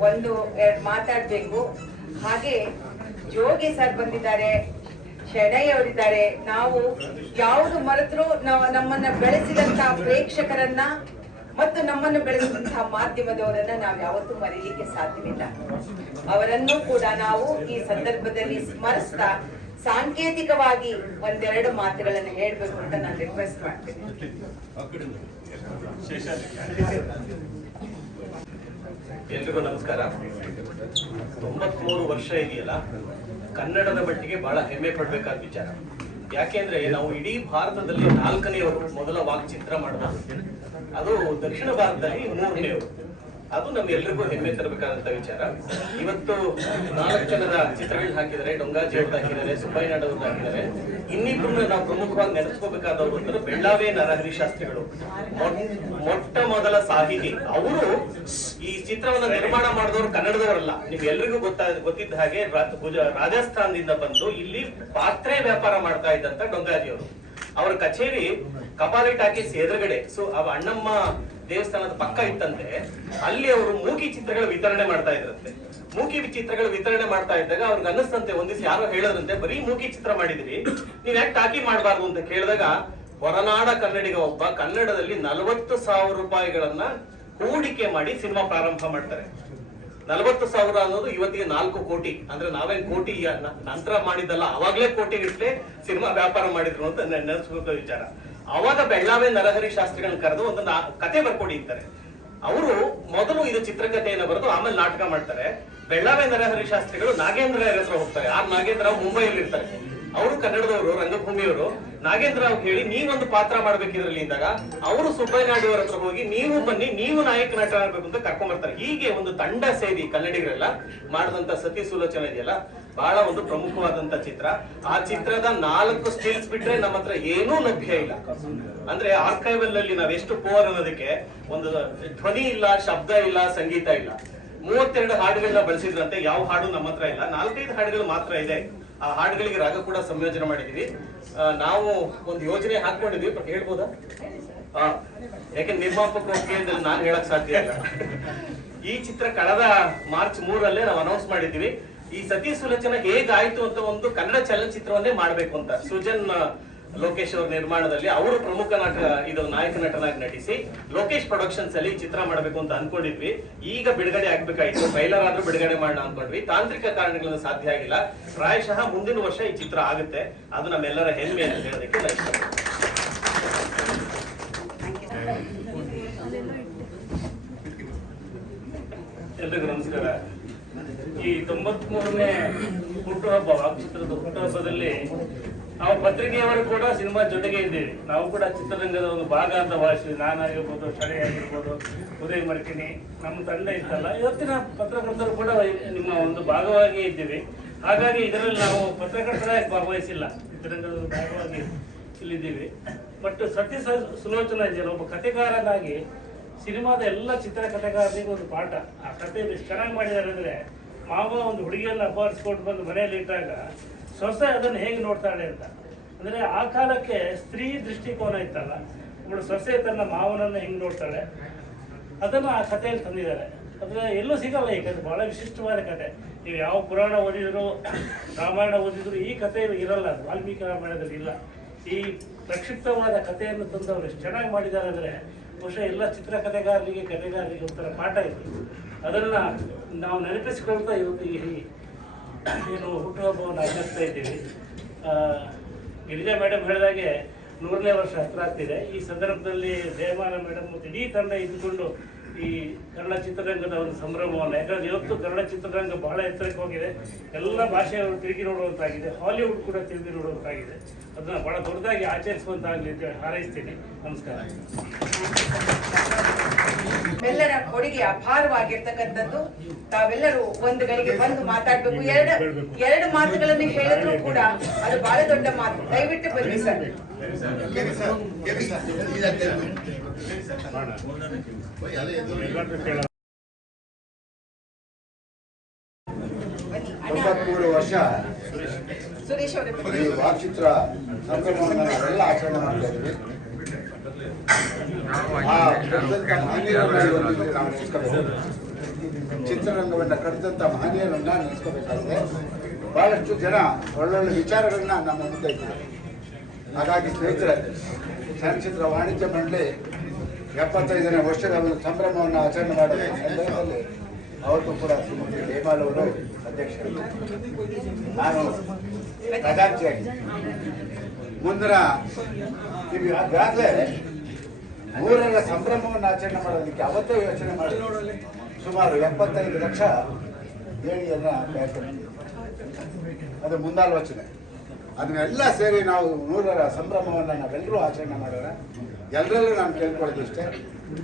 ಒಂದು ಎರಡು ಮಾತಾಡ್ಬೇಕು. ಹಾಗೆ ಜೋಗಿ ಸರ್ ಬಂದಿದ್ದಾರೆ, ಶೆಣೈ ಅವರಿದ್ದಾರೆ. ನಾವು ಯಾವುದು ಮರೆತರೂ ನಾವು ನಮ್ಮನ್ನ ಬೆಳೆಸಿದಂತಹ ಪ್ರೇಕ್ಷಕರನ್ನ ಮತ್ತು ನಮ್ಮನ್ನು ಬೆಳೆಸಿದಂತಹ ಮಾಧ್ಯಮದವರನ್ನ ನಾವು ಯಾವತ್ತೂ ಮರೀಲಿಕ್ಕೆ ಸಾಧ್ಯವಿಲ್ಲ. ಅವರನ್ನು ಕೂಡ ನಾವು ಈ ಸಂದರ್ಭದಲ್ಲಿ ಸ್ಮರಿಸ್ತಾ ಸಾಂಕೇತಿಕವಾಗಿ ಒಂದೆರಡು ಮಾತುಗಳನ್ನು ಹೇಳ್ಬೇಕು ಅಂತ ನಾನು ರಿಕ್ವೆಸ್ಟ್ ಮಾಡ್ತೇನೆ. ಎಲ್ರಿಗೂ ನಮಸ್ಕಾರ. 93 ವರ್ಷ ಇದೆಯಲ್ಲ, ಕನ್ನಡದ ಮಟ್ಟಿಗೆ ಬಹಳ ಹೆಮ್ಮೆ ಪಡ್ಬೇಕಾದ ವಿಚಾರ. ಯಾಕೆಂದ್ರೆ ನಾವು ಇಡೀ ಭಾರತದಲ್ಲಿ 4ನೇಯವರು ಮೊದಲ ವಾಕ್ಚಿತ್ರ ಮಾಡಬಹುದು. ಅದು ದಕ್ಷಿಣ ಭಾರತದಲ್ಲಿ 3ನೇಯವರು. ಅದು ನಮ್ಗೆಲ್ರಿಗೂ ಹೆಮ್ಮೆ ತರಬೇಕಾದಂತ ವಿಚಾರ. ಇವತ್ತು 4 ಜನರ ಚಿತ್ರಗಳು ಹಾಕಿದ್ದಾರೆ. ಡೊಂಗಾಜಿ ಅವ್ರದ್ದು ಹಾಕಿದ್ದಾರೆ, ಸುಬ್ಬಯ್ಯನಾಡ್ ಅವ್ರದ್ದು ಹಾಕಿದ್ದಾರೆ. ಇನ್ನಿಬ್ಬರನ್ನ ನಾವು ಪ್ರಮುಖವಾಗಿ ನೆನೆಸ್ಕೋಬೇಕಾದವರು ಅಂದ್ರೆ ಬೆಳ್ಳಾವೆ ನರಹರಿ ಶಾಸ್ತ್ರಿಗಳು, ಮೊಟ್ಟ ಮೊದಲ ಸಾಹಿತಿ. ಅವರು ಈ ಚಿತ್ರವನ್ನ ನಿರ್ಮಾಣ ಮಾಡಿದವರು ಕನ್ನಡದವರಲ್ಲ. ನಿಮ್ಗೆಲ್ರಿಗೂ ಗೊತ್ತಿದ್ದ ಹಾಗೆ ರಾಜಸ್ಥಾನದಿಂದ ಬಂದು ಇಲ್ಲಿ ಪಾತ್ರೆ ವ್ಯಾಪಾರ ಮಾಡ್ತಾ ಇದ್ದಂತ ಡೊಂಗಾಜಿ ಅವರು. ಅವರ ಕಚೇರಿ ಕಪಾಲಿ ಟಾಕೀಸ್ ಎದುರುಗಡೆ, ಸೊ ಅವ ಅಣ್ಣಮ್ಮ ದೇವಸ್ಥಾನದ ಪಕ್ಕ ಇತ್ತಂತೆ. ಅಲ್ಲಿ ಅವರು ಮೂಕಿ ಚಿತ್ರಗಳ ವಿತರಣೆ ಮಾಡ್ತಾ ಇದ್ರಂತೆ. ಮೂಕಿ ಚಿತ್ರಗಳ ವಿತರಣೆ ಮಾಡ್ತಾ ಇದ್ದಾಗ ಅವ್ರಿಗೆ ಅನ್ನಿಸ್ತಂತೆ, ಒಂದಿವ್ಸ ಯಾರೋ ಹೇಳಿದ್ರಂತೆ, ಬರೀ ಮೂಕಿ ಚಿತ್ರ ಮಾಡಿದಿರಿ, ನೀವ್ ಯಾಕೆ ಟಾಕಿ ಮಾಡಬಾರ್ದು ಅಂತ ಕೇಳಿದಾಗ ಹೊರನಾಡ ಕನ್ನಡಿಗ ಒಬ್ಬ ಕನ್ನಡದಲ್ಲಿ 40,000 ರೂಪಾಯಿಗಳನ್ನ ಹೂಡಿಕೆ ಮಾಡಿ ಸಿನಿಮಾ ಪ್ರಾರಂಭ ಮಾಡ್ತಾರೆ. 40,000 ಅನ್ನೋದು ಇವತ್ತಿಗೆ 4 ಕೋಟಿ. ಅಂದ್ರೆ ನಾವೇನ್ ಕೋಟಿ ನಂತರ ಮಾಡಿದ್ದಲ್ಲ, ಅವಾಗ್ಲೇ ಕೋಟಿ ಗಟ್ಟಲೆ ಸಿನಿಮಾ ವ್ಯಾಪಾರ ಮಾಡಿದ್ರು ಅಂತ ನೆನೆಸ್ಬೇಕು ವಿಚಾರ. ಅವಾಗ ಬೆಳ್ಳಾವೆ ನರಹರಿ ಶಾಸ್ತ್ರಿಗಳನ್ನ ಕರೆದು ಒಂದು ಕತೆ ಬರ್ಕೊಡಿ ಅಂತಾರೆ. ಅವರು ಮೊದಲು ಇದು ಚಿತ್ರಕಥೆಯನ್ನ ಬರೆದು ಆಮೇಲೆ ನಾಟಕ ಮಾಡ್ತಾರೆ. ಬೆಳ್ಳಾವೆ ನರಹರಿ ಶಾಸ್ತ್ರಿಗಳು ನಾಗೇಂದ್ರ ಹತ್ರ ಹೋಗ್ತಾರೆ. ನಾಗೇಂದ್ರ ರಾವ್ ಮುಂಬೈಯಲ್ಲಿ ಇರ್ತಾರೆ. ಅವರು ಕನ್ನಡದವರು, ರಂಗಭೂಮಿಯವರು. ನಾಗೇಂದ್ರ ರಾವ್ ಹೇಳಿ ನೀವೊಂದು ಪಾತ್ರ ಮಾಡ್ಬೇಕಿದ್ರಲ್ಲಿ ಇದ್ದಾಗ ಅವರು ಸುಬ್ಬಯ್ಯನಾಯ್ಡು ಅವರ ಹತ್ರ ಹೋಗಿ ನೀವು ಬನ್ನಿ, ನೀವು ನಾಯಕ ನಟ ಆಗ್ಬೇಕು ಅಂತ ಕರ್ಕೊಂಡ್ ಬರ್ತಾರೆ. ಹೀಗೆ ಒಂದು ತಂಡ ಸೇರಿ ಕನ್ನಡಿಗರೆಲ್ಲ ಮಾಡಿದಂತ ಸತಿ ಸುಲೋಚನೆ ಇದೆಯಲ್ಲ, ಬಹಳ ಒಂದು ಪ್ರಮುಖವಾದಂತ ಚಿತ್ರ. ಆ ಚಿತ್ರದ 4 ಸ್ಟಿಲ್ಸ್ ಬಿಟ್ರೆ ನಮ್ಮ ಹತ್ರ ಏನೂ ಲಭ್ಯ ಇಲ್ಲ. ಅಂದ್ರೆ ಆರ್ಕೈವಲ್ ಅಲ್ಲಿ ನಾವ್ ಎಷ್ಟು ಪೋರ್ ಅನ್ನೋದಕ್ಕೆ ಒಂದು ಧ್ವನಿ ಇಲ್ಲ, ಶಬ್ದ ಇಲ್ಲ, ಸಂಗೀತ ಇಲ್ಲ. 32 ಹಾಡುಗಳನ್ನ ಬಳಸಿದ್ರಂತೆ. ಯಾವ ಹಾಡು ನಮ್ಮ ಹತ್ರ ಇಲ್ಲ, 4-5 ಹಾಡುಗಳು ಮಾತ್ರ ಇದೆ. ಆ ಹಾಡುಗಳಿಗೆ ರಾಗ ಕೂಡ ಸಂಯೋಜನೆ ಮಾಡಿದೀವಿ. ನಾವು ಒಂದು ಯೋಜನೆ ಹಾಕೊಂಡಿದ್ವಿ, ಬಟ್ ಹೇಳ್ಬೋದಾ? ಯಾಕೆ ನಿರ್ಮಾಪಕ ಒಪ್ಪಿಗೆಯಲ್ಲಿ ನಾನು ಹೇಳಕ್ ಸಾಧ್ಯ ಇಲ್ಲ. ಈ ಚಿತ್ರ ಕಳೆದ ಮಾರ್ಚ್ 3ರಲ್ಲೇ ನಾವು ಅನೌನ್ಸ್ ಮಾಡಿದ್ವಿ. ಈ ಸತಿ ಸುಲೋಚನ ಹೇಗಾಯ್ತು ಅಂತ ಒಂದು ಕನ್ನಡ ಚಲನಚಿತ್ರವನ್ನೇ ಮಾಡ್ಬೇಕು ಅಂತ ಸುಜನ್ ಲೋಕೇಶ್ ಅವರ ನಿರ್ಮಾಣದಲ್ಲಿ ಅವರು ಪ್ರಮುಖ ನಾಯಕ ನಟನಾಗಿ ನಟಿಸಿ ಲೋಕೇಶ್ ಪ್ರೊಡಕ್ಷನ್ಸ್ ಅಲ್ಲಿ ಚಿತ್ರ ಮಾಡಬೇಕು ಅಂತ ಅನ್ಕೊಂಡಿದ್ವಿ. ಈಗ ಬಿಡುಗಡೆ ಆಗ್ಬೇಕಾಯ್ತು, ಟ್ರೈಲರ್ ಆದ್ರೂ ಬಿಡುಗಡೆ ಮಾಡೋಣ ಅನ್ಕೊಂಡ್ವಿ. ತಾಂತ್ರಿಕ ಕಾರಣಗಳಿಂದ ಸಾಧ್ಯ ಆಗಿಲ್ಲ. ಪ್ರಾಯಶಃ ಮುಂದಿನ ವರ್ಷ ಈ ಚಿತ್ರ ಆಗುತ್ತೆ. ಅದು ನಮ್ಮೆಲ್ಲರ ಹೆಮ್ಮೆ ಅಂತ ಹೇಳೋದಕ್ಕೆ ನಾನು ಇಷ್ಟಪಡ್ತೀನಿ. ಎಲ್ರಿಗೂ ನಮಸ್ಕಾರ. ಈ 93ನೇ ಹುಟ್ಟುಹಬ್ಬ ಚಿತ್ರದ ಹುಟ್ಟುಹಬ್ಬದಲ್ಲಿ ನಾವು ಪತ್ರಿಕೆಯವರು ಕೂಡ ಸಿನಿಮಾ ಜೊತೆಗೆ ಇದ್ದೀವಿ. ನಾವು ಕೂಡ ಚಿತ್ರರಂಗದ ಒಂದು ಭಾಗ ಅಂತ ಭಾವಿಸ್ತೀವಿ. ನಾನಾಗಿರ್ಬೋದು, ಶರೇ ಆಗಿರ್ಬೋದು, ಉದಯ್ ಮರ್ಕಿನಿ, ನಮ್ಮ ತಂಡ ಇತ್ತಲ್ಲ, ಇವತ್ತಿನ ಪತ್ರಕರ್ತರು ಕೂಡ ನಿಮ್ಮ ಒಂದು ಭಾಗವಾಗಿ ಇದ್ದೀವಿ. ಹಾಗಾಗಿ ಇದರಲ್ಲಿ ನಾವು ಪತ್ರಕರ್ತರಾಗಿ ಭಾಗವಹಿಸಿಲ್ಲ, ಚಿತ್ರರಂಗದ ಭಾಗವಾಗಿ ಇಲ್ಲಿದ್ದೀವಿ. ಬಟ್ ಸತಿ ಸುಲೋಚನಾ ಇದೆಯಲ್ಲ, ಒಬ್ಬ ಕಥೆಗಾರನಾಗಿ ಸಿನಿಮಾದ ಎಲ್ಲ ಚಿತ್ರಕಥೆಗಾರನಿಗೆ ಒಂದು ಪಾಠ. ಆ ಕಥೆ ಎಷ್ಟು ಚೆನ್ನಾಗಿ ಮಾಡಿದ್ದಾರೆ ಅಂದರೆ, ಮಾವ ಒಂದು ಹುಡುಗಿಯನ್ನು ಅಪಹರಿಸ್ಕೊಂಡು ಬಂದು ಮನೆಯಲ್ಲಿ ಇಟ್ಟಾಗ ಸೊಸೆ ಅದನ್ನು ಹೇಗೆ ನೋಡ್ತಾಳೆ ಅಂತ. ಅಂದರೆ ಆ ಕಾಲಕ್ಕೆ ಸ್ತ್ರೀ ದೃಷ್ಟಿಕೋನ ಇತ್ತಲ್ಲ, ಅವಳು ಸೊಸೆ ತನ್ನ ಮಾವನನ್ನು ಹೆಂಗೆ ನೋಡ್ತಾಳೆ ಅದನ್ನು ಆ ಕಥೆಯಲ್ಲಿ ತಂದಿದ್ದಾರೆ. ಅಂದರೆ ಎಲ್ಲೂ ಸಿಗಲ್ಲ ಈ ಕಥೆ, ಭಾಳ ವಿಶಿಷ್ಟವಾದ ಕಥೆ. ನೀವು ಯಾವ ಪುರಾಣ ಓದಿದ್ರು, ರಾಮಾಯಣ ಓದಿದ್ರು ಈ ಕಥೆ ಇರಲ್ಲ, ಅದು ವಾಲ್ಮೀಕಿ ರಾಮಾಯಣದಲ್ಲಿ ಇಲ್ಲ. ಈ ಪ್ರಕ್ಷಿಪ್ತವಾದ ಕಥೆಯನ್ನು ತಂದವರು ಎಷ್ಟು ಚೆನ್ನಾಗಿ ಮಾಡಿದ್ದಾರೆ ಅಂದರೆ, ಬಹುಶಃ ಎಲ್ಲ ಕಥೆಗಾರರಿಗೆ ಒಂಥರ ಪಾಠ ಇತ್ತು. ಅದನ್ನು ನಾವು ನೆನಪಿಸಿಕೊಳ್ತಾ ಇವತ್ತು ಈ ಏನು ಹುಟ್ಟುಹಬ್ಬವನ್ನು ಆಚರಿಸ್ತಾ ಇದ್ದೀವಿ. ಗಿರಿಜಾ ಮೇಡಮ್ ಹೇಳಿದಾಗೆ 100ನೇ ವರ್ಷ ಹತ್ರ ಆಗ್ತಿದೆ. ಈ ಸಂದರ್ಭದಲ್ಲಿ ಜಯಮಾಲ ಮೇಡಮ್ ಮತ್ತು ಇಡೀ ತಂಡ ಇದ್ದುಕೊಂಡು ಈ ಕನ್ನಡ ಚಿತ್ರರಂಗದ ಒಂದು ಸಂಭ್ರಮವನ್ನು, ಯಾಕಂದರೆ ಇವತ್ತು ಕನ್ನಡ ಚಿತ್ರರಂಗ ಬಹಳ ಎತ್ತರಕ್ಕೆ ಹೋಗಿದೆ. ಎಲ್ಲ ಭಾಷೆಯವರು ತಿರುಗಿ ನೋಡುವಂತಾಗಿದೆ, ಹಾಲಿವುಡ್ ಕೂಡ ತಿರುಗಿ ನೋಡುವಂತಾಗಿದೆ. ಅದನ್ನು ಬಹಳ ದೊಡ್ಡದಾಗಿ ಆಚರಿಸುವಂತಾಗಲಿ ಅಂತ ಹಾರೈಸ್ತೀನಿ. ನಮಸ್ಕಾರ. ಎಲ್ಲರ ಕೊಡುಗೆ ಅಪಾರವಾಗಿರ್ತಕ್ಕಂಥದ್ದು. ತಾವೆಲ್ಲರೂ ಒಂದು ಗಳಿಗೆ ಬಂದು ಮಾತಾಡ್ಬೇಕು. ಎರಡು ಮಾತುಗಳನ್ನು ಹೇಳಿದ್ರು ಕೂಡ ಅದು ಬಹಳ ದೊಡ್ಡ ಮಾತು. ದಯವಿಟ್ಟು ಬನ್ನಿ ಸರ್. ವರ್ಷ ಸುರೇಶ್ ಅವರೇ, ಈ ವಾಕ್ಚಿತ್ರ ಸಂಭ್ರಮವನ್ನು ನಾವೆಲ್ಲ ಆಚರಣೆ ಮಾಡ್ತಾ ಇದ್ವಿ. ಚಿತ್ರರಂಗವನ್ನು ಕಟ್ಟಿದಂಥ ಮಹನೀಯರನ್ನ ನೆನೆಸ್ಕೋಬೇಕಾಗಿದೆ. ಬಹಳಷ್ಟು ಜನ ಒಳ್ಳೊಳ್ಳೆ ವಿಚಾರಗಳನ್ನ ನಮ್ಮ ಮುಂದೆ ಇದ್ದಾರೆ. ಹಾಗಾಗಿ ಸ್ನೇಹಿತರೆ, ಚಲನಚಿತ್ರ ವಾಣಿಜ್ಯ ಮಂಡಳಿ 75ನೇ ವರ್ಷದ ಒಂದು ಸಂಭ್ರಮವನ್ನು ಆಚರಣೆ ಮಾಡುವ ಸಂದರ್ಭದಲ್ಲಿ ಅವತ್ತು ಕೂಡ ಶ್ರೀಮತಿ ಜಯಮಾಲ್ ಅವರು ಅಧ್ಯಕ್ಷರು, ನಾನು ಖಜಾಂಚಿಯಾಗಿ ಮುಂದಿನ ಅದಾಗಲೇ 100ರ ಸಂಭ್ರಮವನ್ನು ಆಚರಣೆ ಮಾಡೋದಕ್ಕೆ ಅವತ್ತೇ ಯೋಚನೆ ಮಾಡಿ ಸುಮಾರು 75 ಲಕ್ಷ ದೇಣಿಗೆಯನ್ನು ತಯಾರಿಸಿದ್ದೀವಿ. ಅದು ಮುಂದಾಲೋಚನೆ. ಅದನ್ನೆಲ್ಲ ಸೇರಿ ನಾವು 100ರ ಸಂಭ್ರಮವನ್ನು ನಾವೆಲ್ಲರೂ ಆಚರಣೆ ಮಾಡೋಣ. ಎಲ್ಲರಲ್ಲೂ ನಾನು ಕೇಳ್ಕೊಳ್ಳೋದು ಇಷ್ಟೇ,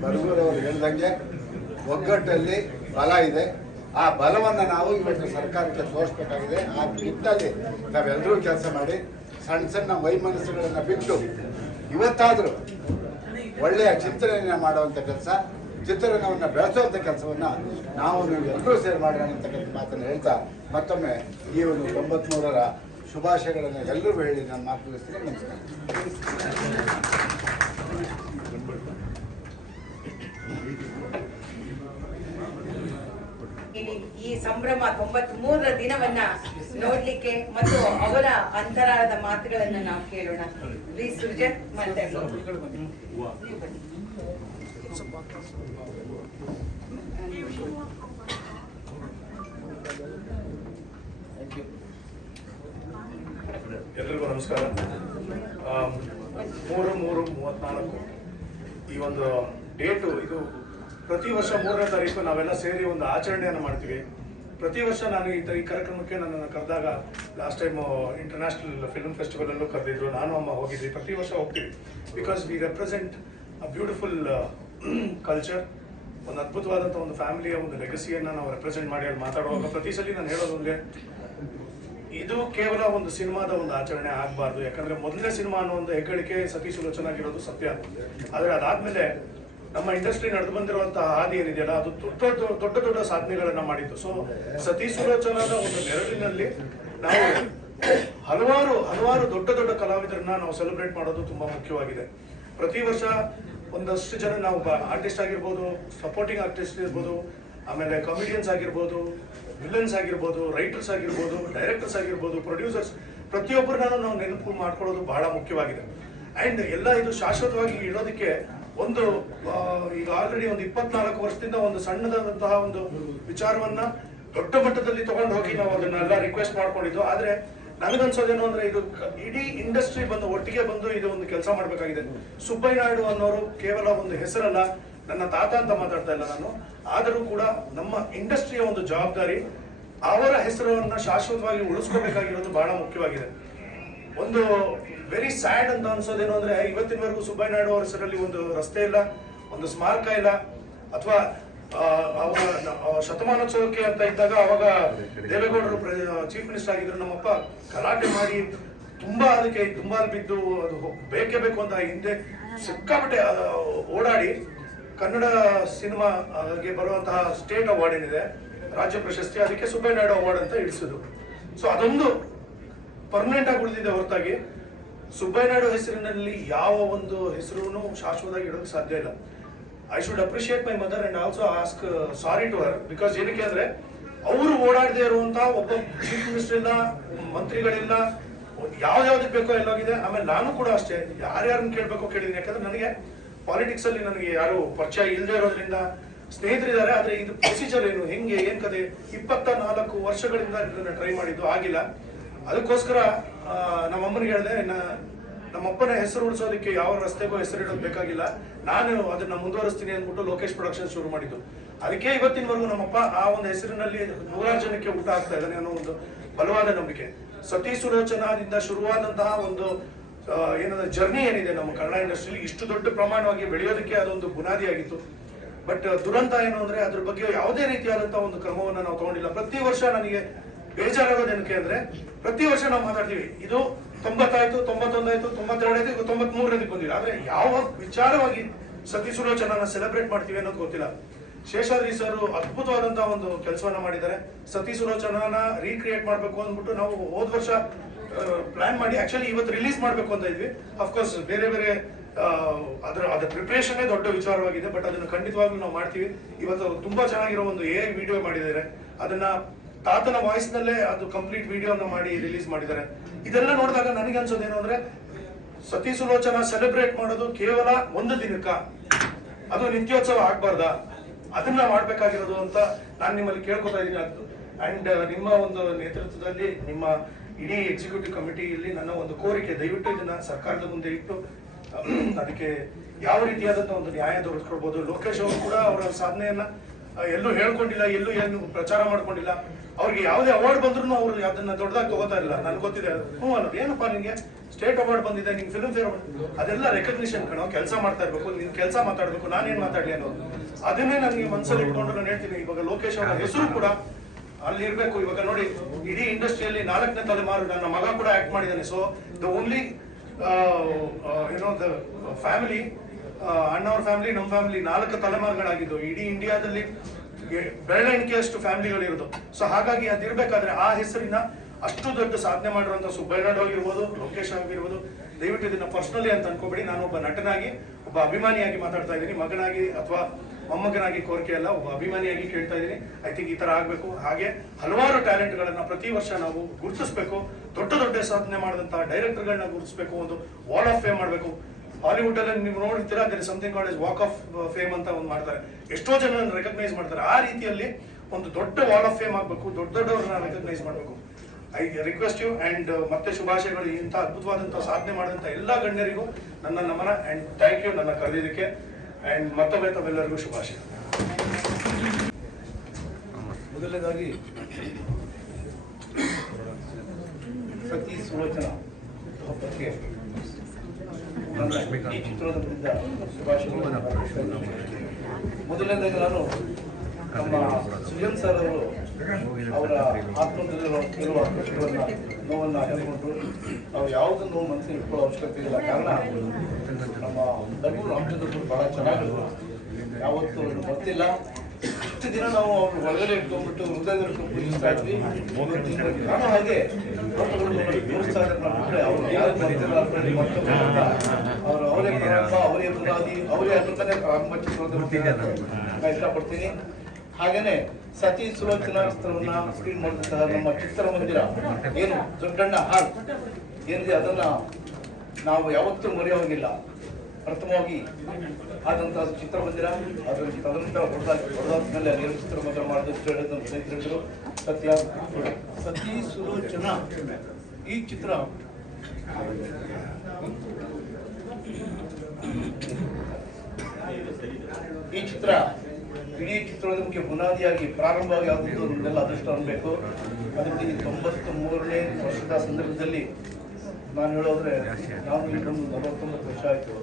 ಬರಗೂರವರು ಹೇಳ್ದಂಗೆ ಒಗ್ಗಟ್ಟಲ್ಲಿ ಬಲ ಇದೆ. ಆ ಬಲವನ್ನು ನಾವು ಇವತ್ತು ಸರ್ಕಾರಕ್ಕೆ ತೋರಿಸ್ಬೇಕಾಗಿದೆ. ಆ ನಿಟ್ಟಿನಲ್ಲಿ ನಾವೆಲ್ಲರೂ ಕೆಲಸ ಮಾಡಿ ಸಣ್ಣ ಸಣ್ಣ ವೈಮನಸ್ಸುಗಳನ್ನು ಬಿಟ್ಟು ಇವತ್ತಾದರೂ ಒಳ್ಳೆಯ ಚಿಂತನೆಯನ್ನು ಮಾಡುವಂಥ ಕೆಲಸ, ಚಿತ್ರರಂಗವನ್ನು ಬೆಳೆಸುವಂಥ ಕೆಲಸವನ್ನು ನಾವು ಎಲ್ಲರೂ ಸೇರಿ ಮಾಡೋಣ ಅಂತಕ್ಕಂಥ ಮಾತನ್ನು ಹೇಳ್ತಾ ಮತ್ತೊಮ್ಮೆ ಈ ಒಂದು 93ರ ಶುಭಾಶಯಗಳನ್ನು ಎಲ್ಲರೂ ಹೇಳಿ ನಾನು ಮಾತು ಮುಗಿಸ್ತೀನಿ. ನಮಸ್ಕಾರ. ಈ ಸಂಭ್ರಮ 93ರ ದಿನವನ್ನ ನೋಡ್ಲಿಕ್ಕೆ ಮತ್ತು ಅವರ ಅಂತರಾಳದ ಮಾತುಗಳನ್ನ ನಾವು ಕೇಳೋಣ. ಪ್ಲೀಸ್ ಸುರ್ಜನ್ ಮಾತಾಡಿ. ಎಲ್ರಿಗೂ ನಮಸ್ಕಾರ. 3/3/34 ಈ ಒಂದು ಡೇಟು, ಇದು ಪ್ರತಿ ವರ್ಷ 3ನೇ ತಾರೀಕು ನಾವೆಲ್ಲ ಸೇರಿ ಒಂದು ಆಚರಣೆಯನ್ನು ಮಾಡ್ತೀವಿ. ಪ್ರತಿ ವರ್ಷ ನಾನು ಈ ಕಾರ್ಯಕ್ರಮಕ್ಕೆ ನನ್ನನ್ನು ಕರೆದಾಗ, ಲಾಸ್ಟ್ ಟೈಮ್ ಇಂಟರ್ನ್ಯಾಷನಲ್ ಫಿಲ್ಮ್ ಫೆಸ್ಟಿವಲಲ್ಲೂ ಕರೆದಿದ್ರು, ನಾನು ಅಮ್ಮ ಹೋಗಿದ್ವಿ. ಪ್ರತಿ ವರ್ಷ ಹೋಗ್ತೀವಿ. Because we represent a beautiful culture, ಒಂದು ಅದ್ಭುತವಾದಂಥ ಒಂದು ಫ್ಯಾಮಿಲಿಯ ಒಂದು ಲೆಗಸಿಯನ್ನು ನಾವು ರೆಪ್ರೆಸೆಂಟ್ ಮಾಡಿ ಅಲ್ಲಿ ಮಾತಾಡುವಾಗ ಪ್ರತಿ ಸಲ ನಾನು ಹೇಳೋದೊಂದೇ, ಇದು ಕೇವಲ ಒಂದು ಸಿನಿಮಾದ ಒಂದು ಆಚರಣೆ ಆಗಬಾರ್ದು. ಯಾಕಂದರೆ ಮೊದಲನೇ ಸಿನಿಮಾ ಅನ್ನೋ ಒಂದು ಹೆಗ್ಗಳಿಕೆ ಸತಿ ಸುಲೋಚನಾಗಿರೋದು ಸತ್ಯ. ಆದರೆ ಅದಾದಮೇಲೆ ನಮ್ಮ ಇಂಡಸ್ಟ್ರಿ ನಡೆದು ಬಂದಿರುವಂತಹ ಹಾದಿ ಏನಿದೆಯಲ್ಲ, ಅದು ದೊಡ್ಡ ದೊಡ್ಡ ಸಾಧನೆಗಳನ್ನ ಮಾಡಿದ್ದು. ಸೊ ಸತಿ ಸುಲೋಚನಾದ ಒಂದು ನೆರಳಿನಲ್ಲಿ ನಾವು ಹಲವಾರು ದೊಡ್ಡ ಕಲಾವಿದರನ್ನ ನಾವು ಸೆಲೆಬ್ರೇಟ್ ಮಾಡೋದು ತುಂಬಾ ಮುಖ್ಯವಾಗಿದೆ. ಪ್ರತಿ ವರ್ಷ ಒಂದಷ್ಟು ಜನ ನಾವು ಆರ್ಟಿಸ್ಟ್ ಆಗಿರ್ಬೋದು, ಸಪೋರ್ಟಿಂಗ್ ಆರ್ಟಿಸ್ಟ್ ಇರ್ಬೋದು, ಆಮೇಲೆ ಕಾಮಿಡಿಯನ್ಸ್ ಆಗಿರ್ಬೋದು, ವಿಲನ್ಸ್ ಆಗಿರ್ಬೋದು, ರೈಟರ್ಸ್ ಆಗಿರ್ಬೋದು, ಡೈರೆಕ್ಟರ್ಸ್ ಆಗಿರ್ಬೋದು, ಪ್ರೊಡ್ಯೂಸರ್ಸ್, ಪ್ರತಿಯೊಬ್ಬರನ್ನ ನಾವು ನೆನಪು ಮಾಡ್ಕೊಳ್ಳೋದು ಬಹಳ ಮುಖ್ಯವಾಗಿದೆ. ಆ್ಯಂಡ್ ಎಲ್ಲ ಇದು ಶಾಶ್ವತವಾಗಿ ಇಡೋದಕ್ಕೆ ಒಂದು ಈಗ ಆಲ್ರೆಡಿ ಒಂದು 24 ವರ್ಷದಿಂದ ಒಂದು ಸಣ್ಣದಾದಂತಹ ಒಂದು ವಿಚಾರವನ್ನ ದೊಡ್ಡ ಮಟ್ಟದಲ್ಲಿ ತಗೊಂಡು ಹೋಗಿ ನಾವು ಅದನ್ನೆಲ್ಲ ರಿಕ್ವೆಸ್ಟ್ ಮಾಡ್ಕೊಂಡಿದ್ದು. ಆದ್ರೆ ನನಗನ್ಸೋದೇನು ಅಂದ್ರೆ ಇದು ಇಡೀ ಇಂಡಸ್ಟ್ರಿ ಬಂದು ಒಟ್ಟಿಗೆ ಬಂದು ಇದು ಒಂದು ಕೆಲಸ ಮಾಡಬೇಕಾಗಿದೆ. ಸುಬ್ಬಯ್ಯ ನಾಯ್ಡು ಅನ್ನೋರು ಕೇವಲ ಒಂದು ಹೆಸರಲ್ಲ, ನನ್ನ ತಾತ ಅಂತ ಮಾತಾಡ್ತಾ ಇಲ್ಲ ನಾನು, ಆದರೂ ಕೂಡ ನಮ್ಮ ಇಂಡಸ್ಟ್ರಿಯ ಒಂದು ಜವಾಬ್ದಾರಿ, ಅವರ ಹೆಸರನ್ನ ಶಾಶ್ವತವಾಗಿ ಉಳಿಸ್ಕೋಬೇಕಾಗಿರೋದು ಬಹಳ ಮುಖ್ಯವಾಗಿದೆ. ಒಂದು ವೆರಿ ಸ್ಯಾಡ್ ಅಂತ ಅನ್ಸೋದೇನು ಅಂದ್ರೆ ಇವತ್ತಿನವರೆಗೂ ಸುಬ್ಬಯ್ಯ ನಾಯ್ಡು ಅವರ ಹೆಸರಲ್ಲಿ ಒಂದು ರಸ್ತೆ ಇಲ್ಲ, ಒಂದು ಸ್ಮಾರಕ ಇಲ್ಲ, ಅಥವಾ ಅವರ ಶತಮಾನೋತ್ಸವಕ್ಕೆ ಅಂತ ಇದ್ದಾಗ ಅವಾಗ ದೇವೇಗೌಡರು ಚೀಫ್ ಮಿನಿಸ್ಟರ್ ಆಗಿದ್ರು, ನಮ್ಮಪ್ಪ ಗಲಾಟೆ ಮಾಡಿ ಅದಕ್ಕೆ ತುಂಬಾ ಬಿದ್ದು ಅದು ಬೇಕೇ ಬೇಕು ಅಂತ ಹಿಂದೆ ಸಿಕ್ಕಾಪಟ್ಟೆ ಓಡಾಡಿ ಕನ್ನಡ ಸಿನಿಮಾಗೆ ಬರುವಂತಹ ಸ್ಟೇಟ್ ಅವಾರ್ಡ್ ಏನಿದೆ, ರಾಜ್ಯ ಪ್ರಶಸ್ತಿ, ಅದಕ್ಕೆ ಸುಬ್ಬಯ್ಯ ನಾಯ್ಡು ಅವಾರ್ಡ್ ಅಂತ ಇಳಿಸಿದ್ರು. ಸೊ ಅದೊಂದು ಪರ್ಮನೆಂಟ್ ಆಗಿ ಉಳಿದಿದೆ ಹೊರತಾಗಿ ಸುಬ್ಬಯ್ಯ ನಾಯ್ಡು ಹೆಸರಿನಲ್ಲಿ ಯಾವ ಒಂದು ಹೆಸರು ಶಾಶ್ವತವಾಗಿ ಇಡೋಕೆ ಸಾಧ್ಯ ಇಲ್ಲ. I should appreciate my mother and also ask sorry to her, because ಏನಕ್ಕೆ ಅಂದ್ರೆ ಅವರು ಓಡಾಡದೇ ಇರುವಂತಹ ಒಬ್ಬ ಚೀಫ್ ಮಿನಿಸ್ಟರ್ ಇಲ್ಲ, ಮಂತ್ರಿಗಳಿಲ್ಲ, ಯಾವ್ದಕ್ಕೆ ಬೇಕೋ ಎಲ್ಲೋಗಿದೆ. ಆಮೇಲೆ ನಾನು ಕೂಡ ಅಷ್ಟೇ ಯಾರ್ಯಾರನ್ನ ಕೇಳ್ಬೇಕೋ ಕೇಳಿದೀನಿ, ಯಾಕಂದ್ರೆ ನನಗೆ ಪಾಲಿಟಿಕ್ಸ್ ಅಲ್ಲಿ ನನಗೆ ಯಾರು ಪರಿಚಯ ಇಲ್ಲದೆ ಇರೋದ್ರಿಂದ ಸ್ನೇಹಿತರಿದ್ದಾರೆ. ಆದ್ರೆ ಇದು ಪ್ರೊಸೀಜರ್ ಏನು, ಹೆಂಗೆ, ಏನ್ ಕತೆ, 24 ವರ್ಷಗಳಿಂದ ಇದನ್ನ ಟ್ರೈ ಮಾಡಿದ್ದು ಆಗಿಲ್ಲ. ಅದಕ್ಕೋಸ್ಕರ ನಮ್ಮಮ್ಮನಿಗೆ ಹೇಳಿದೆ, ನಮ್ಮಪ್ಪನ ಹೆಸರು ಉಳಿಸೋದಕ್ಕೆ ಯಾವ ರಸ್ತೆಗೂ ಹೆಸರು ಇಡೋದು ಬೇಕಾಗಿಲ್ಲ, ನಾನು ಅದನ್ನ ಮುಂದುವರಿಸ್ತೀನಿ ಅಂದ್ಬಿಟ್ಟು ಲೋಕೇಶ್ ಪ್ರೊಡಕ್ಷನ್ ಶುರು ಮಾಡಿದ್ದು. ಅದಕ್ಕೆ ಇವತ್ತಿನವರೆಗೂ ನಮ್ಮಪ್ಪ ಆ ಒಂದು ಹೆಸರಿನಲ್ಲಿ 100 ಜನಕ್ಕೆ ಊಟ ಆಗ್ತಾ ಇದ್ದಾನೆ ಅನ್ನೋ ಒಂದು ಬಲವಾದ ನಂಬಿಕೆ. ಸತಿ ಸುಲೋಚನಾದಿಂದ ಶುರುವಾದಂತಹ ಒಂದು ಏನಂದ್ರೆ ಜರ್ನಿ ಏನಿದೆ ನಮ್ಮ ಕನ್ನಡ ಇಂಡಸ್ಟ್ರಿಯಲ್ಲಿ ಇಷ್ಟು ದೊಡ್ಡ ಪ್ರಮಾಣವಾಗಿ ಬೆಳೆಯೋದಕ್ಕೆ ಅದೊಂದು ಬುನಾದಿ ಆಗಿತ್ತು. ಬಟ್ ದುರಂತ ಏನು ಅಂದ್ರೆ ಅದ್ರ ಬಗ್ಗೆ ಯಾವುದೇ ರೀತಿಯಾದಂತಹ ಒಂದು ಕ್ರಮವನ್ನ ನಾವು ತಗೊಂಡಿಲ್ಲ. ಪ್ರತಿ ವರ್ಷ ನನಗೆ ಬೇಜಾರಾಗೋದು ಏನಕ್ಕೆ ಅಂದ್ರೆ ಪ್ರತಿ ವರ್ಷ ನಾವು ಮಾತಾಡ್ತೀವಿ, ಇದು 90 ಆಯ್ತು, 91 ಆಯ್ತು, 92 ಆಯ್ತು, ಈಗ 93 ಬಂದಿಲ್ಲ. ಆದ್ರೆ ಯಾವ ವಿಚಾರವಾಗಿ ಸತಿ ಸುಲೋಚನ ಸೆಲೆಬ್ರೇಟ್ ಮಾಡ್ತೀವಿ ಅನ್ನೋದು ಗೊತ್ತಿಲ್ಲ. ಶೇಷಾದ್ರಿ ಸರ್ ಅದ್ಭುತವಾದಂತಹ ಒಂದು ಕೆಲಸವನ್ನ ಮಾಡಿದ್ದಾರೆ. ಸತಿ ಸುಲೋಚನ ರೀಕ್ರಿಯೇಟ್ ಮಾಡ್ಬೇಕು ಅಂದ್ಬಿಟ್ಟು ನಾವು ಹೋದ ವರ್ಷ ಪ್ಲಾನ್ ಮಾಡಿ ಆಕ್ಚುಲಿ ಇವತ್ತು ರಿಲೀಸ್ ಮಾಡ್ಬೇಕು ಅಂತ ಇದ್ವಿ. ಅಫ್ಕೋರ್ಸ್ ಬೇರೆ ಅದರ ಪ್ರಿಪರೇಷನ್ ದೊಡ್ಡ ವಿಚಾರವಾಗಿದೆ, ಬಟ್ ಅದನ್ನ ಖಂಡಿತವಾಗ್ಲೂ ನಾವು ಮಾಡ್ತೀವಿ. ಇವತ್ತು ತುಂಬಾ ಚೆನ್ನಾಗಿರೋ ಒಂದು AI ವಿಡಿಯೋ ಮಾಡಿದ್ದಾರೆ, ಅದನ್ನ ತಾತನ ವಾಯ್ಸ್ ನಲ್ಲೇ ಅದು ಕಂಪ್ಲೀಟ್ ವಿಡಿಯೋನ ಮಾಡಿ ರಿಲೀಸ್ ಮಾಡಿದ್ದಾರೆ. ಇದೆಲ್ಲ ನೋಡಿದಾಗ ನನಗೆ ಅನ್ಸೋದೇನು ಅಂದ್ರೆ ಸತಿ ಸುಲೋಚನ ಸೆಲೆಬ್ರೇಟ್ ಮಾಡೋದು ಕೇವಲ ಒಂದು ದಿನಕ್ಕ, ಅದು ನಿತ್ಯೋತ್ಸವ ಆಗ್ಬಾರ್ದ, ಅದನ್ನ ಮಾಡ್ಬೇಕಾಗಿರೋದು ಅಂತ ನಾನು ನಿಮ್ಮಲ್ಲಿ ಕೇಳ್ಕೊತಾ ಇದ್ದೀನಿ. ಅಂಡ್ ನಿಮ್ಮ ಒಂದು ನೇತೃತ್ವದಲ್ಲಿ ನಿಮ್ಮ ಇಡೀ ಎಕ್ಸಿಕ್ಯೂಟಿವ್ ಕಮಿಟಿಯಲ್ಲಿ ನನ್ನ ಒಂದು ಕೋರಿಕೆ, ದಯವಿಟ್ಟು ಇದನ್ನ ಸರ್ಕಾರದ ಮುಂದೆ ಇಟ್ಟು ಅದಕ್ಕೆ ಯಾವ ರೀತಿಯಾದಂತಹ ಒಂದು ನ್ಯಾಯ ದೊರಕಿಸ್ಕೊಳ್ಬಹುದು. ಲೋಕೇಶ್ ಅವರು ಕೂಡ ಅವರ ಸಾಧನೆಯನ್ನ ಎಲ್ಲೂ ಹೇಳ್ಕೊಂಡಿಲ್ಲ, ಎಲ್ಲೂ ಏನು ಪ್ರಚಾರ ಮಾಡ್ಕೊಂಡಿಲ್ಲ. ಅವ್ರಿಗೆ ಯಾವುದೇ ಅವಾರ್ಡ್ ಬಂದ್ರು ಅವ್ರು ಅದನ್ನ ದೊಡ್ಡದಾಗಿ ತಗೋತಾ ಇಲ್ಲ. ನನ್ಗೆ ಗೊತ್ತಿದೆ ಅನ್ನೋದು, ಏನಪ್ಪಾ ನಿನ್ಗೆ ಸ್ಟೇಟ್ ಅವಾರ್ಡ್ ಬಂದಿದೆ, ನಿಂಗೆ ಫಿಲ್ಮ್ ಫೇರ್ ಅದೆಲ್ಲ ರೆಕಗ್ನಿಷನ್ ಕಣೋ, ಕೆಲಸ ಮಾಡ್ತಾ ಇರ್ಬೇಕು, ನಿನ್ ಕೆಲಸ ಮಾತಾಡ್ಬೇಕು, ನಾನೇನ್ ಮಾತಾಡ್ಲಿ ಅನ್ನೋದು. ಅದನ್ನೇ ನನಗೆ ಮನಸ್ಸಲ್ಲಿ ಇಟ್ಕೊಂಡು ನಾನು ಹೇಳ್ತೀನಿ. ಇವಾಗ ಲೋಕೇಶ್ ಅವರ ಹೆಸರು ಕೂಡ ಅಲ್ಲಿ ಇರ್ಬೇಕು. ಇವಾಗ ನೋಡಿ, ಇಡೀ ಇಂಡಸ್ಟ್ರಿಯಲ್ಲಿ 4ನೇ ತಲೆಮಾರು ನನ್ನ ಮಗ ಕೂಡ ಆಕ್ಟ್ ಮಾಡಿದ್ದಾನೆ. So the only the family, ಅಣ್ಣವ್ರ ಫ್ಯಾಮಿಲಿ, ನಮ್ಮ ಫ್ಯಾಮಿಲಿ 4 ತಲೆಮಾರುಗಳಾಗಿದ್ದು ಇಡೀ ಇಂಡಿಯಾದಲ್ಲಿ ಬೆರಳೆಣಿಕೆಯಷ್ಟು ಫ್ಯಾಮಿಲಿಗಳಿರೋದು. ಸೊ ಹಾಗಾಗಿ ಅದಿರ್ಬೇಕಾದ್ರೆ ಆ ಹೆಸರಿನ ಅಷ್ಟು ದೊಡ್ಡ ಸಾಧನೆ ಮಾಡಿರುವಂತ ಸುಬ್ಬಯ್ಯ ನಾಯ್ಡು ಆಗಿರ್ಬೋದು, ಲೋಕೇಶ್ ಆಗಿರ್ಬೋದು, ದಯವಿಟ್ಟು ಇದನ್ನ ಪರ್ಸನಲಿ ಅಂತ ಅನ್ಕೋಬೇಡಿ. ನಾನು ಒಬ್ಬ ನಟನಾಗಿ, ಒಬ್ಬ ಅಭಿಮಾನಿಯಾಗಿ ಮಾತಾಡ್ತಾ ಇದ್ದೀನಿ, ಮಗನಾಗಿ ಅಥವಾ ಮೊಮ್ಮಗನಾಗಿ ಕೋರಿಕೆ ಅಲ್ಲ, ಒಬ್ಬ ಅಭಿಮಾನಿಯಾಗಿ ಕೇಳ್ತಾ ಇದ್ದೀನಿ. ಐ ಥಿಂಕ್ ಈ ತರ ಆಗ್ಬೇಕು. ಹಾಗೆ ಹಲವಾರು ಟ್ಯಾಲೆಂಟ್ ಗಳನ್ನ ಪ್ರತಿ ವರ್ಷ ನಾವು ಗುರುತಿಸ್ಬೇಕು. ದೊಡ್ಡ ಸಾಧನೆ ಮಾಡಿದಂತಹ ಡೈರೆಕ್ಟರ್ ಗಳನ್ನ ಗುರುತಿಸ್ಬೇಕು, ಒಂದು ವಾಲ್ ಆಫ್ ಫೇಮ್ ಮಾಡಬೇಕು. ಹಾಲಿವುಡ್ ಅಲ್ಲಿ ನೀವು ನೋಡ್ತೀರಾ, there is something called walk of fame ಅಂತ ಒಂದು ಮಾಡ್ತಾರೆ, ಎಷ್ಟೋ ಜನ ರೆಕಗ್ನೈಸ್ ಮಾಡ್ತಾರೆ. ಆ ರೀತಿಯಲ್ಲಿ ಒಂದು ದೊಡ್ಡ ವಾಲ್ ಆಫ್ ಫೇಮ್ ಆಗ್ಬೇಕು, ದೊಡ್ಡವರನ್ನ ರೆಕಗ್ನೈಸ್ ಮಾಡಬೇಕು. ಐ ರಿಕ್ವೆಸ್ಟ್ ಯು ಅಂಡ್ ಮತ್ತೆ ಶುಭಾಶಯಗಳು. ಇಂಥ ಅದ್ಭುತವಾದಂತಹ ಸಾಧನೆ ಮಾಡಿದಂತ ಎಲ್ಲಾ ಗಣ್ಯರಿಗೂ ನನ್ನ ನಮನ ಅಂಡ್ ಥ್ಯಾಂಕ್ ಯು ನನ್ನ ಕರೆದಿದ್ದಕ್ಕೆ. ಅಂಡ್ ಮತ್ತೊಮ್ಮೆ ತಮ್ಮೆಲ್ಲರಿಗೂ ಶುಭಾಶಯ. ಮೊದಲನೇದಾಗಿ ಸತಿ ಸುಲೋಚನ ಹಬ್ಬಕ್ಕೆ ಈ ಚಿತ್ರೋದ್ಯಮದಿಂದ ಶುಭಾಶಯಗಳನ್ನು. ಮೊದಲನೇದಾಗಿ ನಾನು ನಮ್ಮ ಸುಜನ್ ಸರ್ ಅವರು ಅವರ ಆತ್ಮದಲ್ಲಿ ಕೆಲವು ಕಷ್ಟಗಳನ್ನ, ನೋವನ್ನ ಹೇಳ್ಕೊಂಡ್ರು. ನಾವು ಯಾವುದನ್ನು ನೋವು ಮನಸ್ಸಿಗೆ ಇಟ್ಕೊಳ್ಳೋ ಅವಶ್ಯಕತೆ ಇಲ್ಲ. ಕಾರಣ ನಮ್ಮ ಲಘು ರಾಮಚಂದ್ರಪುರ ಬಹಳ ಚೆನ್ನಾಗಿದ್ರು, ಯಾವತ್ತೂ ಗೊತ್ತಿಲ್ಲ. ಇಷ್ಟು ದಿನ ನಾವು ಅವ್ರು ಒಳಗಡೆ ಇಟ್ಕೊಂಡ್ಬಿಟ್ಟು ಹೃದಯದಲ್ಲಿ ಪೂಜಿಸ್ತಾ ಇದ್ವಿ. ನಾನು ಹಾಗೆ ತೋರಿಸ್ತಾ ಇದ್ರೆ ಅವ್ರು ಯಾರು ಬರ್ತಿಲ್ಲ, ಅವರು ಅವರೇ ಪ್ರಾರಂಭ, ಅವರೇ ಬುನಾದಿ, ಅವರೇ ಅದನ್ನೇ ಪ್ರಾರಂಭ ಚಿತ್ರೋದ್ಯಮ ಇಷ್ಟಪಡ್ತೀನಿ. ಹಾಗೇನೆ ಸತಿ ಸುಲೋಚನಾ ಚಿತ್ರವನ್ನ ಸ್ಕ್ರೀನ್ ಮಾಡಿದಂತಹ ನಮ್ಮ ಚಿತ್ರಮಂದಿರ ಏನು ದೊಡ್ಡಣ್ಣ ಹಾಲ್ ಏನಿದೆ ಅದನ್ನ ನಾವು ಯಾವತ್ತೂ ಮರೆಯೋಂಗಿಲ್ಲ. ಪ್ರಥಮವಾಗಿ ಆದಂತಹ ಚಿತ್ರಮಂದಿರ ಅದರ ತದನಂತರ ಹೊರದಾದ್ಮೇಲೆ ಅಲ್ಲಿ ಚಿತ್ರಮಂದಿರ ಮಾಡಿದಷ್ಟು ಹೇಳಿದ ಸ್ನೇಹಿತರು ಸತಿ ಸುಲೋಚನಾ ಈ ಚಿತ್ರ ಇಡೀ ಚಿತ್ರೋದ್ಯಮಕ್ಕೆ ಬುನಾದಿಯಾಗಿ ಪ್ರಾರಂಭವಾಗಿ ಆದದ್ದು ನಮ್ಮೆಲ್ಲ ಅದೃಷ್ಟ ಅನ್ಬೇಕು. ಅದಕ್ಕೆ 93ನೇ ವರ್ಷದ ಸಂದರ್ಭದಲ್ಲಿ ನಾನು ಹೇಳೋದ್ರೆ ನಾನು ಇಲ್ಲೊಂದು 49 ವರ್ಷ ಆಯಿತು.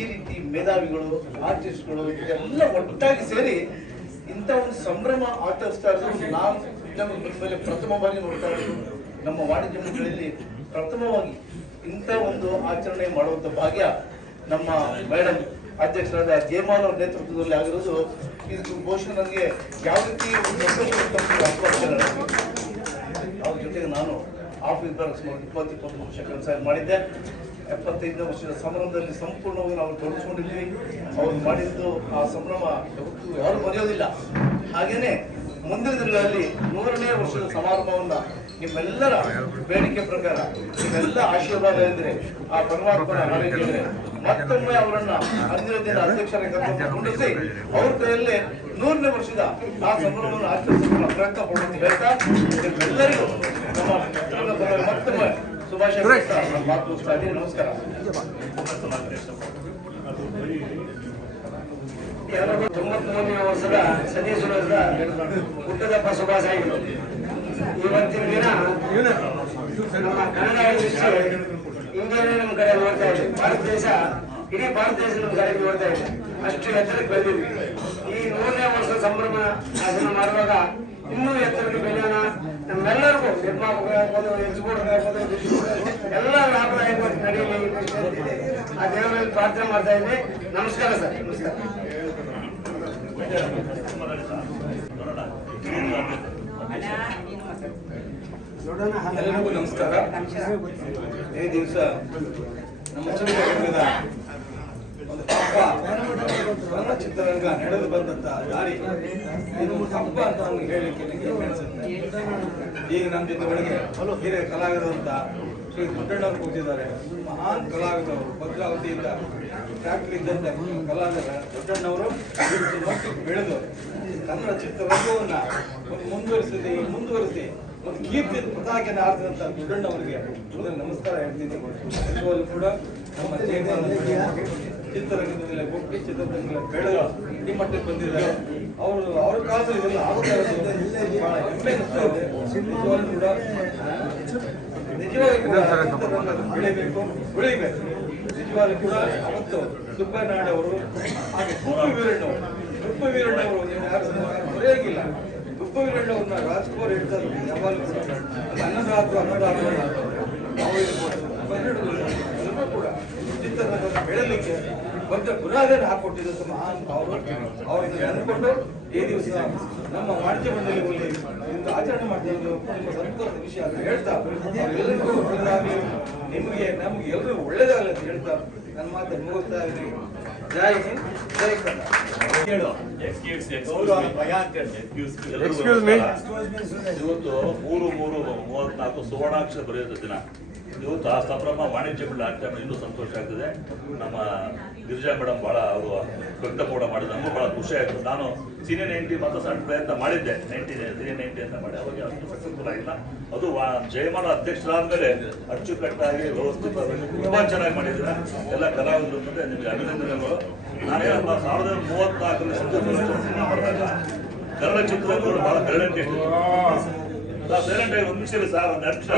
ಈ ರೀತಿ ಮೇಧಾವಿಗಳು ಆರ್ಟಿಸ್ಟ್ಗಳು ಎಲ್ಲ ಒಟ್ಟಾಗಿ ಸೇರಿ ಇಂಥ ಒಂದು ಸಂಭ್ರಮ ಆಚರಿಸ್ತಾ ಇರೋದು ನಾವು ನಮ್ಮ ಮೇಲೆ ಪ್ರಥಮ ಬಾರಿ ನೋಡ್ತಾ ಇರೋದು. ನಮ್ಮ ವಾಣಿಜ್ಯ ಮಂಡಳಿಯಲ್ಲಿ ಪ್ರಥಮವಾಗಿ ಇಂಥ ಒಂದು ಆಚರಣೆ ಮಾಡುವಂಥ ಭಾಗ್ಯ ನಮ್ಮ ಮೇಡಮ್ ಅಧ್ಯಕ್ಷರಾದ ಜಯಮಾಲ್ ಅವರ ನೇತೃತ್ವದಲ್ಲಿ ಆಗಿರೋದು. ಇದು ಬಹುಶಃ ನನಗೆ ಯಾವ ರೀತಿ ಅವ್ರ ಜೊತೆಗೆ ನಾನು ಆಫೀಸ್ ಬರ ಸುಮಾರು 20-23 ವರ್ಷ ಕೆಲಸ ಮಾಡಿದ್ದೆ. 75ನೇ ವರ್ಷದ ಸಂಭ್ರಮದಲ್ಲಿ ಸಂಪೂರ್ಣವಾಗಿ ನಾವು ತೊಡಗಿಸ್ಕೊಂಡಿದ್ವಿ. ಅವ್ರು ಮಾಡಿದ್ದು ಆ ಸಂಭ್ರಮ ಯಾರು ಮರೆಯೋದಿಲ್ಲ. ಹಾಗೇನೆ ಮುಂದಿನ ದಿನಗಳಲ್ಲಿ 100ನೇ ವರ್ಷದ ಸಮಾರಂಭವನ್ನ ನಿಮ್ಮೆಲ್ಲರ ಬೇಡಿಕೆ ಪ್ರಕಾರ ನಿಮ್ಮೆಲ್ಲ ಆಶೀರ್ವಾದ ಇದ್ರೆ ಆ ಪರಮಾತ್ಮನ ಹಾರೈಕೆ ಮತ್ತೊಮ್ಮೆ ಅವರನ್ನ ಅಂದಿನ ದಿನ ಅಧ್ಯಕ್ಷರ ಕೊಂಡಿಸಿ ಅವ್ರ ಕೈಯಲ್ಲೇ 100ನೇ ವರ್ಷದ ಆ ಸಂಭ್ರಮವನ್ನು ಆಚರಿಸಲು ಪ್ರಯತ್ನ ಪಡುವಂತ ಹೇಳ್ತಾ ನಿಮ್ಮೆಲ್ಲರಿಗೂ ನಮ್ಮ ಮತ್ತೊಮ್ಮೆ ಶುಭಾಶಯ ಮಾತು ಮುಗಿಸ್ತಾ ಇದ್ದೀನಿ. ನಮಸ್ಕಾರ. 93ನೇ ವರ್ಷದ ಸತಿ ಸುಲೋಚನಾ ಹುಟ್ಟದಪ್ಪ ಶುಭಾಶಯಗಳು. ಇವತ್ತಿನ ದಿನ ನಮ್ಮ ಕನ್ನಡ ಇಂಡಸ್ಟ್ರಿ ಇಂಡಿಯಾನೇ ನಮ್ಮ ಕಡೆ ನೋಡ್ತಾ ಇದೆ. ಭಾರತ ದೇಶ ಇಡೀ ಭಾರತ ದೇಶ ನಮ್ಮ ಕಡೆ ನೋಡ್ತಾ ಇದೆ. ಅಷ್ಟು ಎತ್ತರಕ್ಕೆ ಬೆಳೆದಿದ್ವಿ. ಈ 100ನೇ ವರ್ಷದ ಸಂಭ್ರಮ ಆಚರಣೆ ಮಾಡುವಾಗ ಇನ್ನೂ ಎತ್ತರಕ್ಕೆ ಬೆಳೆಯೋಣ. ನಮ್ಮೆಲ್ಲರಿಗೂ ನಿರ್ಮಾಪಕರಾಗ್ಬೋದು, ಎಕ್ಸ್ಪೋರ್ಟರ್ಗಾಗ್ಬೋದು, ಎಲ್ಲ ಲಾಭದಾಯಕವಾಗಿ ನಡೆಯಲಿ ಆ ದೇವರಲ್ಲಿ ಪ್ರಾರ್ಥನೆ ಮಾಡ್ತಾ ಇದ್ದೆ. ನಮಸ್ಕಾರ ಸರ್. ನಮಸ್ಕಾರ. ಎಲ್ಲರಿಗೂ ನಮಸ್ಕಾರ. ಈ ದಿವಸ ನಮ್ಮ ಚಿತ್ರರಂಗದ ಒಂದು ಹಬ್ಬ ಚಿತ್ರರಂಗ ನಡೆದು ಬಂದಂತ ದಾರಿ ಇದು ಹಬ್ಬ ಅಂತ ನಮ್ಗೆ ಹೇಳಲಿಕ್ಕೆ ಅನಿಸುತ್ತೆ. ಈಗ ನಮ್ಮ ಜೊತೆ ಒಳಗೆ ಹಿರಿಯ ಕಲಾವಿದಂತ ಶ್ರೀ ದೊಡ್ಡಣ್ಣವರು ಕೂತಿದ್ದಾರೆ. ಮಹಾನ್ ಕಲಾವಿದವರು ಭದ್ರಾವತಿಯಿಂದ ಫ್ಯಾಕ್ಟ್ರಿ ಇದ್ದಂತ ಕಲಾವಿದ ದೊಡ್ಡಣ್ಣವರು ಬೆಳೆದು ಕನ್ನಡ ಚಿತ್ರರಂಗವನ್ನ ಒಂದು ಮುಂದುವರಿಸಿ ಒಂದು ಕೀರ್ತಿ ಪತಾಕೆಯನ್ನು ಆರಿಸಿದಂತ ದೊಡ್ಡಣ್ಣವರಿಗೆ ನಮಸ್ಕಾರ ಹೇಳ್ತೀನಿ. ನಿಜವಾಗ್ಲೂ ಕೂಡ ನಮ್ಮ ಚಿತ್ರರಂಗದಲ್ಲಿ ಹುಟ್ಟಿ ಚಿತ್ರರಂಗದಲ್ಲಿ ಬೆಳೆದು ಈ ಮಟ್ಟಕ್ಕೆ ಬಂದಿದ್ದಾರೆ. ಅವ್ರ ಕಾಲದಲ್ಲಿ ಇದೆಲ್ಲ ಆಗುತ್ತಾ ಇರೋದು ಬಹಳ ಹೆಮ್ಮೆ ಅನಿಸ್ತಾ ಇದೆ. ನಿಜವಾಗ್ಲೂ ಕೂಡ ಬೆಳಿಬೇಕು. ನಿಜವಾಗ್ಲೂ ಕೂಡ ಅವತ್ತು ಸುಬ್ಬನಾಡ್ ಅವರು ಹಾಗೆ ಕುಪ್ಪು ವೀರಣ್ಣವರು ಯಾರು ಮರೆಯಾಗಿಲ್ಲ. ಕುಪ್ಪು ವೀರಣ್ಣವ್ರನ್ನ ರಾಜ್ಕುಮಾರ್ ಹೇಳ್ತಾರೆ ಯಾವಾಗಲೂ ಕೂಡ ಅನ್ನದಾತ ಕೂಡ ಚಿತ್ರರಂಗವನ್ನು ಬೆಳಲಿಕ್ಕೆ ಒಂದು ಬುನಾದಿಯನ್ನು ಹಾಕೊಟ್ಟಿದ್ದು ಮಹಾನ್ ಅವ್ರನ್ನ ನೆನಕೊಂಡು ಈ ದಿವಸ ನಮ್ಮ ವಾಣಿಜ್ಯ ಮಂಡಳಿಯಲ್ಲಿ ಇಂದು ಆಚರಣೆ ಮಾಡ್ತಾ ಇರೋದು ತುಂಬ ಸಂತೋಷದ ವಿಷಯ ಅಂತ ಹೇಳ್ತಾ ಎಲ್ಲರಿಗೂ ಒಳ್ಳೆದಾಗಲಿ, ನಿಮಗೆ ನಮ್ಗೆ ಎಲ್ಲರಿಗೂ ಒಳ್ಳೆದಾಗಲಿ ಅಂತ ಹೇಳ್ತಾ ನನ್ನ ಮಾತನ್ನು ಮುಗಿಸ್ತಾ ಇದ್ದೀನಿ. ಜೈ ಹಿಂದ್, ಜೈ ಕನ್ನಡ. ಇವತ್ತು 3/3/34 ಸುವರ್ಣಾಕ್ಷರ ಬರೆಯೋದು ದಿನ. ಇವತ್ತು ಆ ಸಂಭ್ರಮ ವಾಣಿಜ್ಯ ಮಂಡಳಿ ಆಚರಣೆ ಇನ್ನೂ ಸಂತೋಷ ಆಗ್ತದೆ. ನಮ್ಮ ಗಿರಿಜಾ ಮೇಡಮ್ ಭಾಳ ಅವರು ವ್ಯಕ್ತಪೂರ್ಣ ಮಾಡಿದ ನಮಗೂ ಭಾಳ ಖುಷಿ ಆಯಿತು. ನಾನು ಸೀನಿಯರ್ 90 ಮತ್ತು ಸಣ್ಣ ಪ್ರಯತ್ನ ಮಾಡಿದ್ದೆ, ಸೀನಿಯರ್ 90 ಅಂತ ಮಾಡಿ ಅವಾಗ ಅಷ್ಟು ಸಕ್ಸಸ್ಫುಲ್ ಆಗಿಲ್ಲ. ಅದು ಜಯಮಾಲ ಅಧ್ಯಕ್ಷರಾದ್ಮೇಲೆ ಅಚ್ಚುಕಟ್ಟಾಗಿ ವ್ಯವಸ್ಥಿತವಾಗಿ ತುಂಬ ಚೆನ್ನಾಗಿ ಮಾಡಿದ್ರೆ ಎಲ್ಲ ಕಲಾವಿದರು ಮುಂದೆ ನಿಮಗೆ ಅಭಿನಂದನೆಗಳು. ನಾನೇನಪ್ಪ 1934 ಸಿನಿಮಾ ಮಾಡಿದಾಗ ಕನ್ನಡ ಚಿತ್ರಗಳು ಭಾಳ ಬೆರಳಿಕೆ ಸೈಲೆಂಟ್ ಆಗಿ ಒಂದಿಸಲಿ ಸರ್ ಒಂದು ನಿಮಿಷ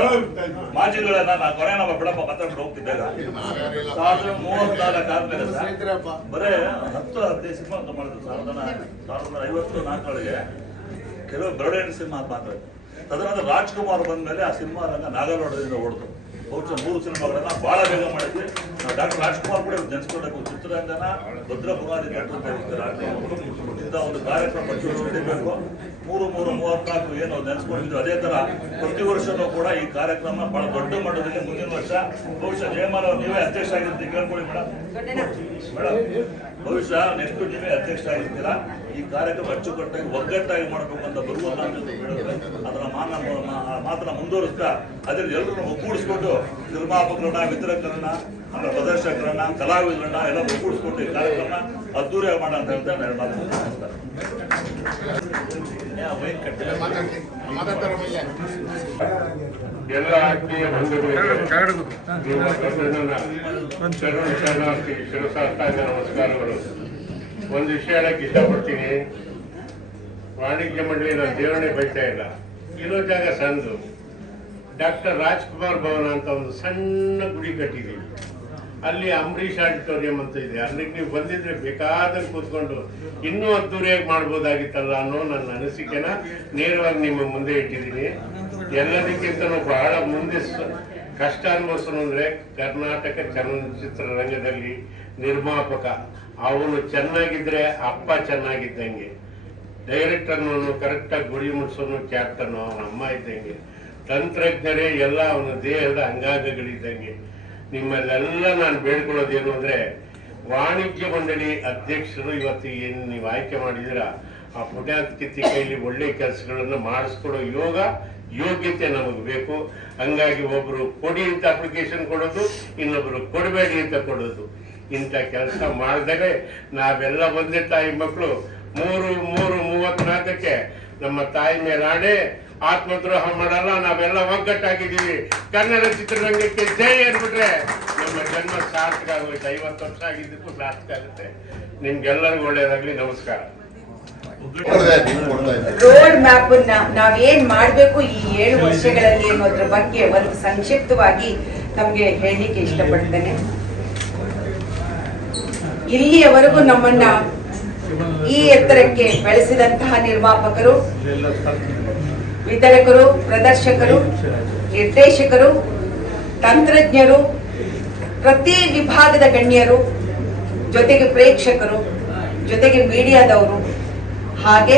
ಮಾಜಿಗಳನ್ನ ನಾನು ಕೊನೆ ನಮ್ಮ ಬಿಡಪ್ಪ ಮಾತಾಡ್ಕೊಂಡು ಹೋಗ್ತಿದ್ದಾಗ 1934 ಆದ್ಮೇಲೆ ಬರೇ 10-15 ಸಿನಿಮಾ ಅಂತ ಮಾಡಿದ್ರು. 1954 ಕೆಲವು ಬೆರಳೆಣ್ಣೆ ಸಿನಿಮಾ ಮಾತ್ರ. ತದನಂತರ ರಾಜ್ಕುಮಾರ್ ಬಂದ ಮೇಲೆ ಆ ಸಿನಿಮಾ ರಂಗ ನಾಗಲೋಟದಿಂದ ಓಡಿತು. ಬಹುಶಃ 3 ಸಿನಿಮಾಗಳನ್ನ ಬಹಳ ಬೇಗ ಮಾಡಿದ್ವಿ. ಡಾಕ್ಟರ್ ರಾಜ್ಕುಮಾರ್ ಕೂಡ ನೆನೆಸ್ಕೊಳ್ಬೇಕು. ಚಿತ್ರರಂಗನ ಭದ್ರ ಬುನಾದಿ ರಾಜ್ಕುಮಾರ್ ಇಂಥ ಒಂದು ಕಾರ್ಯಕ್ರಮ ಪ್ರತಿ ವರ್ಷ ನಡೀಬೇಕು. 3/3/34 ಏನು ನೆನೆಸ್ಕೊಂಡಿದ್ರು ಅದೇ ತರ ಪ್ರತಿ ವರ್ಷನೂ ಕೂಡ ಈ ಕಾರ್ಯಕ್ರಮ ಬಹಳ ದೊಡ್ಡ ಮಟ್ಟದಲ್ಲಿ ಮುಂದಿನ ವರ್ಷ ಬಹುಶಃ ಜಯಮಾಲ ನೀವೇ ಅಧ್ಯಕ್ಷ ಆಗಿರುತ್ತೆ ಕೇಳ್ಕೊಳ್ಳಿ ಮೇಡಮ್. ಬಹುಶಃ ನೆಕ್ಸ್ಟ್ ನೀವೇ ಅಧ್ಯಕ್ಷ ಆಗಿರ್ತೀರಾ. ಈ ಕಾರ್ಯಕ್ರಮ ಅಚ್ಚುಕಟ್ಟಾಗಿ ಒಗ್ಗಟ್ಟಾಗಿ ಮಾಡಬೇಕು ಅಂತ ಬರುವಲ್ಲ ಅಂತ ಹೇಳಿದ್ರೆ ಅದರ ಮಾತನ್ನ ಮುಂದುವರಿಸ್ತಾ ಅದ್ರಲ್ಲಿ ಎಲ್ಲರೂ ಒಗ್ಗೂಡಿಸ್ಕೊಂಡು ನಿರ್ಮಾಪಕರನ್ನ, ವಿತರಕರನ್ನ, ಆಮೇಲೆ ಪ್ರದರ್ಶಕರನ್ನ, ಕಲಾವಿದರನ್ನ ಎಲ್ಲ ಒಗ್ಗೂಡಿಸ್ಕೊಂಡು ಈ ಕಾರ್ಯಕ್ರಮ ಅದ್ದೂರಿಯಾಗಿ ಮಾಡ ಅಂತ ಹೇಳ್ತಾ ನಾನು ಎಲ್ಲ ಆತ್ಮೀಯ ಬಂಧುಗಳು ಶಿರಸಾಷ್ಟಾಂಗ ನಮಸ್ಕಾರಗಳು. ಒಂದು ವಿಷಯ ಹೇಳಕ್ ಇಷ್ಟಪಡ್ತೀನಿ. ವಾಣಿಜ್ಯ ಮಂಡಳಿ ನಾವು ದೇವರನ್ನೇ ಬೈತಾ ಇಲ್ಲ. ಇರೋ ಜಾಗ ಸಣ್ಣದು. ಡಾಕ್ಟರ್ ರಾಜ್ಕುಮಾರ್ ಭವನ ಅಂತ ಒಂದು ಸಣ್ಣ ಗುಡಿ ಕಟ್ಟಿದ್ದೀವಿ. ಅಲ್ಲಿ ಅಂಬರೀಷ್ ಆಡಿಟೋರಿಯಂ ಅಂತ ಇದೆ. ಅಲ್ಲಿಗೆ ನೀವು ಬಂದಿದ್ರೆ ಬೇಕಾದಂಗೆ ಕೂತ್ಕೊಂಡು ಇನ್ನೂ ಅದ್ದೂರಿಯಾಗಿ ಮಾಡ್ಬೋದಾಗಿತ್ತಲ್ಲ ಅನ್ನೋ ನನ್ನ ಅನಿಸಿಕೆನ ನೇರವಾಗಿ ನಿಮ್ಮ ಮುಂದೆ ಇಟ್ಟಿದ್ದೀನಿ. ಎಲ್ಲದಕ್ಕಿಂತಲೂ ಬಹಳ ಮುಂದೆ ಕಷ್ಟ ಅನುಭವಿಸೋನು ಅಂದರೆ ಕರ್ನಾಟಕ ಚಲನಚಿತ್ರ ರಂಗದಲ್ಲಿ ನಿರ್ಮಾಪಕ. ಅವನು ಚೆನ್ನಾಗಿದ್ರೆ ಅಪ್ಪ ಚೆನ್ನಾಗಿದ್ದಂಗೆ, ಡೈರೆಕ್ಟರ್ನವನು ಕರೆಕ್ಟಾಗಿ ಗುಡಿ ಮುಟ್ಸೋನು ಕ್ಯಾಪ್ಟನ್ನು ಅವನ ಅಮ್ಮ ಇದ್ದಂಗೆ, ತಂತ್ರಜ್ಞರೇ ಎಲ್ಲ ಅವನ ದೇಹದ ಅಂಗಾಂಗಗಳಿದ್ದಂಗೆ. ನಿಮ್ಮಲ್ಲೆಲ್ಲ ನಾನು ಬೇಡ್ಕೊಳ್ಳೋದೇನು ಅಂದರೆ, ವಾಣಿಜ್ಯ ಮಂಡಳಿ ಅಧ್ಯಕ್ಷರು ಇವತ್ತು ಏನು ನೀವು ಆಯ್ಕೆ ಮಾಡಿದ್ದೀರಾ, ಆ ಪುಣ್ಯಾತ್ಕಿತಿ ಕೈಲಿ ಒಳ್ಳೆ ಕೆಲಸಗಳನ್ನು ಮಾಡಿಸ್ಕೊಡೋ ಯೋಗ್ಯತೆ ನಮಗೆ ಬೇಕು. ಹಂಗಾಗಿ ಒಬ್ಬರು ಕೊಡಿ ಅಂತ ಅಪ್ಲಿಕೇಶನ್ ಕೊಡೋದು, ಇನ್ನೊಬ್ಬರು ಕೊಡಬೇಡಿ ಅಂತ ಕೊಡೋದು, ಇಂಥ ಕೆಲಸ ಮಾಡಿದರೆ ನಾವೆಲ್ಲ ಒಂದೇ ತಾಯಿ ಮಕ್ಕಳು 3/3/34 ನಮ್ಮ ತಾಯಿ ಮೇಲೆ ಆಣೆ ಆತ್ಮದ್ರೋಹ ಮಾಡಲ್ಲ. ನಾವೆಲ್ಲ ಒಗ್ಗಟ್ಟಾಗಿದ್ದೀವಿ. ಕನ್ನಡ ಚಿತ್ರರಂಗಕ್ಕೆ ಜೈ ಏನ್ಬಿಟ್ರೆ ನಮ್ಮ ಜನ್ಮ ಸಾರ್ಥಕ ಆಗೋಯ್ತು. 50 ವರ್ಷ ಆಗಿದ್ದಕ್ಕೂ ಸಾರ್ಥಕ ಆಗುತ್ತೆ. ನಿಮ್ಗೆಲ್ಲರಿಗೂ ಒಳ್ಳೇದಾಗ್ಲಿ. ನಮಸ್ಕಾರ. ರೋಡ್ ಮ್ಯಾಪ್ ನಾವೇನ್ ಮಾಡ್ಬೇಕು ಈ 7 ವರ್ಷಗಳಲ್ಲಿ ಅನ್ನೋದ್ರ ಬಗ್ಗೆ ಒಂದು ಸಂಕ್ಷಿಪ್ತವಾಗಿ ತಮ್ಗೆ ಹೇಳಲಿಕ್ಕೆ ಇಷ್ಟಪಡ್ತೇನೆ. ಇಲ್ಲಿಯವರೆಗೂ ನಮ್ಮನ್ನ ಈ ಎತ್ತರಕ್ಕೆ ಬೆಳೆಸಿದಂತಹ ನಿರ್ಮಾಪಕರು, ವಿತರಕರು, ಪ್ರದರ್ಶಕರು, ನಿರ್ದೇಶಕರು, ತಂತ್ರಜ್ಞರು, ಪ್ರತಿ ವಿಭಾಗದ ಗಣ್ಯರು, ಜೊತೆಗೆ ಪ್ರೇಕ್ಷಕರು, ಜೊತೆಗೆ ಮೀಡಿಯಾದವರು, ಹಾಗೆ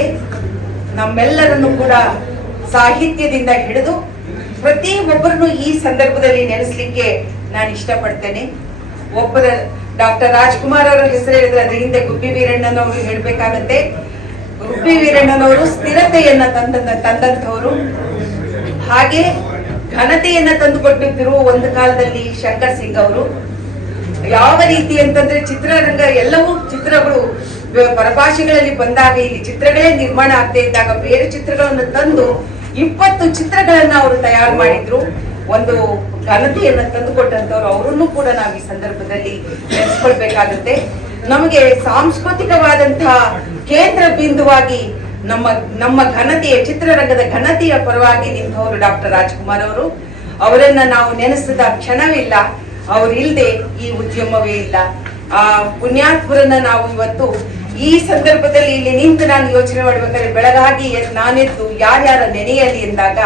ನಮ್ಮೆಲ್ಲರನ್ನು ಕೂಡ ಸಾಹಿತ್ಯದಿಂದ ಹಿಡಿದು ಪ್ರತಿ ಒಬ್ಬರನ್ನು ಈ ಸಂದರ್ಭದಲ್ಲಿ ನೆನೆಸ್ಲಿಕ್ಕೆ ನಾನು ಇಷ್ಟಪಡ್ತೇನೆ. ಒಬ್ಬರ ಡಾಕ್ಟರ್ ರಾಜ್ಕುಮಾರ್ ಅವರ ಹೆಸರು ಹೇಳಿದ್ರೆ ಅದ್ರ ಹಿಂದೆ ಗುಬ್ಬಿ ವೀರಣ್ಣನವರು ಹೇಳ್ಬೇಕಾಗತ್ತೆ. ಗುಬ್ಬಿ ವೀರಣ್ಣನವರು ಸ್ಥಿರತೆಯನ್ನ ತಂದಂಥವರು, ಹಾಗೆ ಘನತೆಯನ್ನ ತಂದುಕೊಟ್ಟಿದ್ರು ಒಂದು ಕಾಲದಲ್ಲಿ ಶಂಕರ್ ಸಿಂಗ್ ಅವರು. ಯಾವ ರೀತಿ ಅಂತಂದ್ರೆ ಚಿತ್ರರಂಗ ಎಲ್ಲವೂ ಚಿತ್ರಗಳು ಪರಭಾಷೆಗಳಲ್ಲಿ ಬಂದಾಗ ಇಲ್ಲಿ ಚಿತ್ರಗಳೇ ನಿರ್ಮಾಣ ಆಗದೆ ಇದ್ದಾಗ ಬೇರೆ ಚಿತ್ರಗಳನ್ನು ತಂದು 20 ಚಿತ್ರಗಳನ್ನ ಅವರು ತಯಾರು ಮಾಡಿದ್ರು. ಒಂದು ಘನತೆಯನ್ನ ತಂದುಕೊಟ್ಟಂತವ್ರು, ಅವರನ್ನು ಕೂಡ ನಾವು ಈ ಸಂದರ್ಭದಲ್ಲಿ ನೆನೆಸ್ಕೊಳ್ಬೇಕಾಗುತ್ತೆ. ನಮಗೆ ಸಾಂಸ್ಕೃತಿಕವಾದಂತಹ ಕೇಂದ್ರ ಬಿಂದುವಾಗಿ ನಮ್ಮ ಘನತೆಯ ಚಿತ್ರರಂಗದ ಘನತೆಯ ಪರವಾಗಿ ನಿಂತವರು ಡಾಕ್ಟರ್ ರಾಜ್ಕುಮಾರ್ ಅವರು. ಅವರನ್ನ ನಾವು ನೆನೆಸಿದ ಕ್ಷಣವಿಲ್ಲ. ಅವರಿಲ್ಲದೆ ಈ ಉದ್ಯಮವೇ ಇಲ್ಲ. ಆ ಪುಣ್ಯಾತ್ಮರನ್ನ ನಾವು ಇವತ್ತು ಈ ಸಂದರ್ಭದಲ್ಲಿ ಇಲ್ಲಿ ನಿಂತು ನಾನು ಯೋಚನೆ ಮಾಡ್ಬೇಕಾದ್ರೆ ಬೆಳಗಾಗಿ ನಾನೆದ್ದು ಯಾರ್ಯಾರ ನೆನೆಯಲಿ ಎಂದಾಗ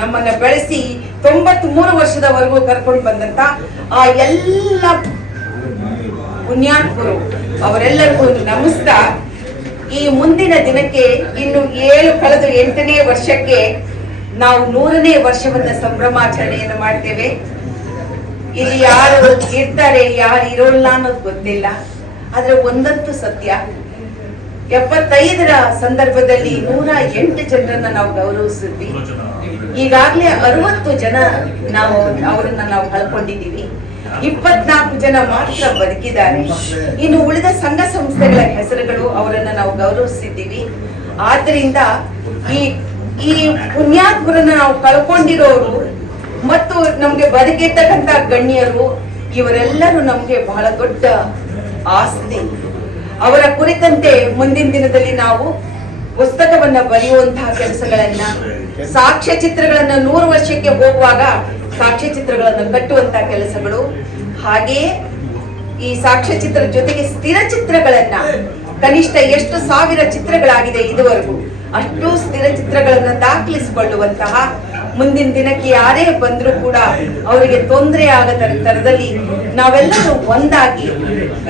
ನಮ್ಮನ್ನ ಬೆಳೆಸಿ 93 ವರ್ಷದವರೆಗೂ ಕರ್ಕೊಂಡು ಬಂದಂತ ಆ ಎಲ್ಲ ಪುಣ್ಯಾತ್ಮರು ಅವರೆಲ್ಲರಿಗೂ ನಮಿಸ್ತಾ, ಈ ಮುಂದಿನ ದಿನಕ್ಕೆ ಇನ್ನು 7 ಕಳೆದು 8ನೇ ವರ್ಷಕ್ಕೆ ನಾವು 100ನೇ ವರ್ಷವನ್ನ ಸಂಭ್ರಮಾಚರಣೆಯನ್ನು ಮಾಡ್ತೇವೆ. ಇಲ್ಲಿ ಯಾರು ಇರ್ತಾರೆ ಯಾರು ಇರೋಲ್ಲ ಅನ್ನೋದು ಗೊತ್ತಿಲ್ಲ. ಆದ್ರೆ ಒಂದಂತೂ ಸತ್ಯ, 75ರ ಸಂದರ್ಭದಲ್ಲಿ 108 ಜನರನ್ನ ನಾವು ಗೌರವಿಸಿದ್ವಿ. ಈಗಾಗಲೇ 60 ಜನ ಅವರನ್ನ ನಾವು ಕಳ್ಕೊಂಡಿದ್ದೀವಿ. 24 ಜನ ಮಾತ್ರ ಬದುಕಿದ್ದಾರೆ. ಇನ್ನು ಉಳಿದ ಸಂಘ ಸಂಸ್ಥೆಗಳ ಹೆಸರುಗಳು ಅವರನ್ನ ನಾವು ಗೌರವಿಸಿದ್ದೀವಿ. ಆದ್ರಿಂದ ಈ ಪುಣ್ಯಾತ್ಮರನ್ನ ನಾವು ಕಳ್ಕೊಂಡಿರೋರು ಮತ್ತು ನಮ್ಗೆ ಬದುಕಿರ್ತಕ್ಕಂಥ ಗಣ್ಯರು ಇವರೆಲ್ಲರೂ ನಮ್ಗೆ ಬಹಳ ದೊಡ್ಡ ಆಸ್ತಿ. ಅವರ ಕುರಿತಂತೆ ಮುಂದಿನ ದಿನದಲ್ಲಿ ನಾವು ಪುಸ್ತಕವನ್ನ ಬರೆಯುವಂತಹ ಕೆಲಸಗಳನ್ನ, ಸಾಕ್ಷ್ಯ ಚಿತ್ರಗಳನ್ನ 100 ವರ್ಷಕ್ಕೆ ಹೋಗುವಾಗ ಸಾಕ್ಷ್ಯ ಚಿತ್ರಗಳನ್ನು ಕಟ್ಟುವಂತಹ ಕೆಲಸಗಳು, ಹಾಗೆಯೇ ಈ ಸಾಕ್ಷ್ಯ ಚಿತ್ರ ಜೊತೆಗೆ ಸ್ಥಿರ ಚಿತ್ರಗಳನ್ನ ಕನಿಷ್ಠ ಎಷ್ಟು 1000 ಚಿತ್ರಗಳಾಗಿದೆ ಇದುವರೆಗೂ, ಅಷ್ಟು ಸ್ಥಿರ ಚಿತ್ರಗಳನ್ನ ದಾಖಲಿಸಿಕೊಳ್ಳುವಂತಹ, ಮುಂದಿನ ದಿನಕ್ಕೆ ಯಾರೇ ಬಂದರೂ ಕೂಡ ಅವರಿಗೆ ತೊಂದರೆ ಆಗದ ತರದಲ್ಲಿ ನಾವೆಲ್ಲರೂ ಒಂದಾಗಿ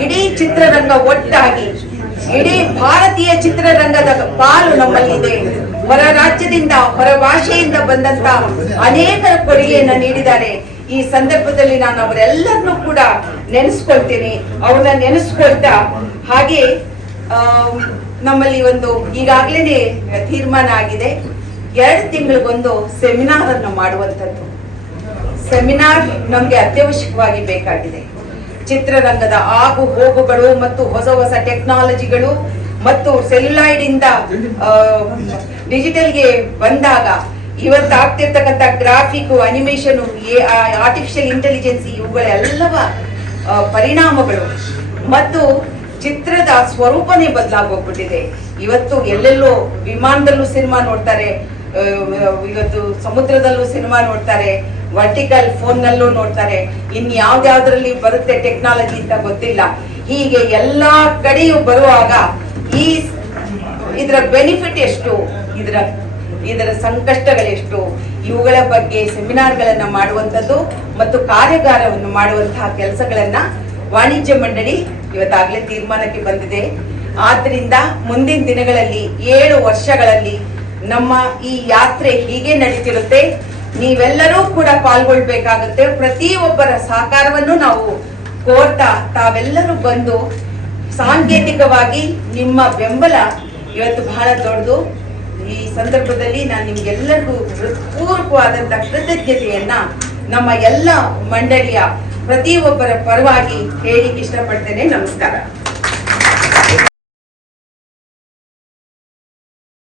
ಇಡೀ ಚಿತ್ರರಂಗ ಒಟ್ಟಾಗಿ, ಇಡೀ ಭಾರತೀಯ ಚಿತ್ರರಂಗದ ಪಾಲು ನಮ್ಮಲ್ಲಿದೆ. ಹೊರ ರಾಜ್ಯದಿಂದ ಹೊರ ಭಾಷೆಯಿಂದ ಬಂದಂತ ಅನೇಕರ ಕೊಡುಗೆಯನ್ನ ನೀಡಿದ್ದಾರೆ. ಈ ಸಂದರ್ಭದಲ್ಲಿ ನಾನು ಅವರೆಲ್ಲರನ್ನೂ ಕೂಡ ನೆನೆಸ್ಕೊಳ್ತೀನಿ. ಅವ್ರನ್ನ ನೆನೆಸ್ಕೊಳ್ತಾ ಹಾಗೆ ನಮ್ಮಲ್ಲಿ ಒಂದು ಈಗಾಗಲೇ ತೀರ್ಮಾನ ಆಗಿದೆ, 2 ತಿಂಗಳಿಗೊಂದು ಸೆಮಿನಾರ್ ಅನ್ನು ಮಾಡುವಂಥದ್ದು. ಸೆಮಿನಾರ್ ನಮಗೆ ಅತ್ಯವಶ್ಯಕವಾಗಿ ಬೇಕಾಗಿದೆ. ಚಿತ್ರರಂಗದ ಆಗು ಹೋಗುಗಳು ಮತ್ತು ಹೊಸ ಹೊಸ ಟೆಕ್ನಾಲಜಿಗಳು ಮತ್ತು ಸೆಲ್ಯುಲಾಯ್ಡ್ ಇಂದ ಡಿಜಿಟಲ್ಗೆ ಬಂದಾಗ ಇವತ್ತಾಗ್ತಿರ್ತಕ್ಕಂಥ ಗ್ರಾಫಿಕ್, ಅನಿಮೇಷನ್, ಆರ್ಟಿಫಿಷಿಯಲ್ ಇಂಟೆಲಿಜೆನ್ಸ್ ಇವುಗಳೆಲ್ಲವ ಪರಿಣಾಮಗಳು ಮತ್ತು ಚಿತ್ರದ ಸ್ವರೂಪನೇ ಬದಲಾಗೋಗ್ಬಿಟ್ಟಿದೆ. ಇವತ್ತು ಎಲ್ಲೆಲ್ಲೋ ವಿಮಾನದಲ್ಲೂ ಸಿನಿಮಾ ನೋಡ್ತಾರೆ, ಇವತ್ತು ಸಮುದ್ರದಲ್ಲೂ ಸಿನಿಮಾ ನೋಡ್ತಾರೆ, ವರ್ಟಿಕಲ್ ಫೋನ್ನಲ್ಲೂ ನೋಡ್ತಾರೆ, ಇನ್ಯಾವ್ದ್ಯಾವ್ದ್ರಲ್ಲಿ ಬರುತ್ತೆ ಟೆಕ್ನಾಲಜಿ ಅಂತ ಗೊತ್ತಿಲ್ಲ. ಹೀಗೆ ಎಲ್ಲಾ ಕಡೆಯೂ ಬರುವಾಗ ಇದರ ಬೆನಿಫಿಟ್ ಎಷ್ಟು, ಇದರ ಸಂಕಷ್ಟಗಳೆಷ್ಟು, ಇವುಗಳ ಬಗ್ಗೆ ಸೆಮಿನಾರ್ಗಳನ್ನ ಮಾಡುವಂಥದ್ದು ಮತ್ತು ಕಾರ್ಯಾಗಾರವನ್ನು ಮಾಡುವಂತಹ ಕೆಲಸಗಳನ್ನ ವಾಣಿಜ್ಯ ಮಂಡಳಿ ಇವತ್ತಾಗಲೇ ತೀರ್ಮಾನಕ್ಕೆ ಬಂದಿದೆ. ಆದ್ರಿಂದ ಮುಂದಿನ ದಿನಗಳಲ್ಲಿ 7 ವರ್ಷಗಳಲ್ಲಿ ನಮ್ಮ ಈ ಯಾತ್ರೆ ಹೀಗೆ ನಡೀತಿರುತ್ತೆ. ನೀವೆಲ್ಲರೂ ಕೂಡ ಪಾಲ್ಗೊಳ್ಬೇಕಾಗುತ್ತೆ. ಪ್ರತಿಯೊಬ್ಬರ ಸಹಕಾರವನ್ನು ನಾವು ಕೋರ್ತಾ ತಾವೆಲ್ಲರೂ ಬಂದು ಸಾಂಕೇತಿಕವಾಗಿ ನಿಮ್ಮ ಬೆಂಬಲ ಇವತ್ತು ಬಹಳ ದೊಡ್ಡದು. ಈ ಸಂದರ್ಭದಲ್ಲಿ ನಾನು ನಿಮ್ಗೆಲ್ಲರಿಗೂ ಹೃತ್ಪೂರ್ವಕವಾದಂಥ ಕೃತಜ್ಞತೆಯನ್ನ ನಮ್ಮ ಎಲ್ಲ ಮಂಡಳಿಯ ಪ್ರತಿಯೊಬ್ಬರ ಪರವಾಗಿ ಹೇಳಿಕ್ಕೆ ಇಷ್ಟಪಡ್ತೇನೆ. ನಮಸ್ಕಾರ.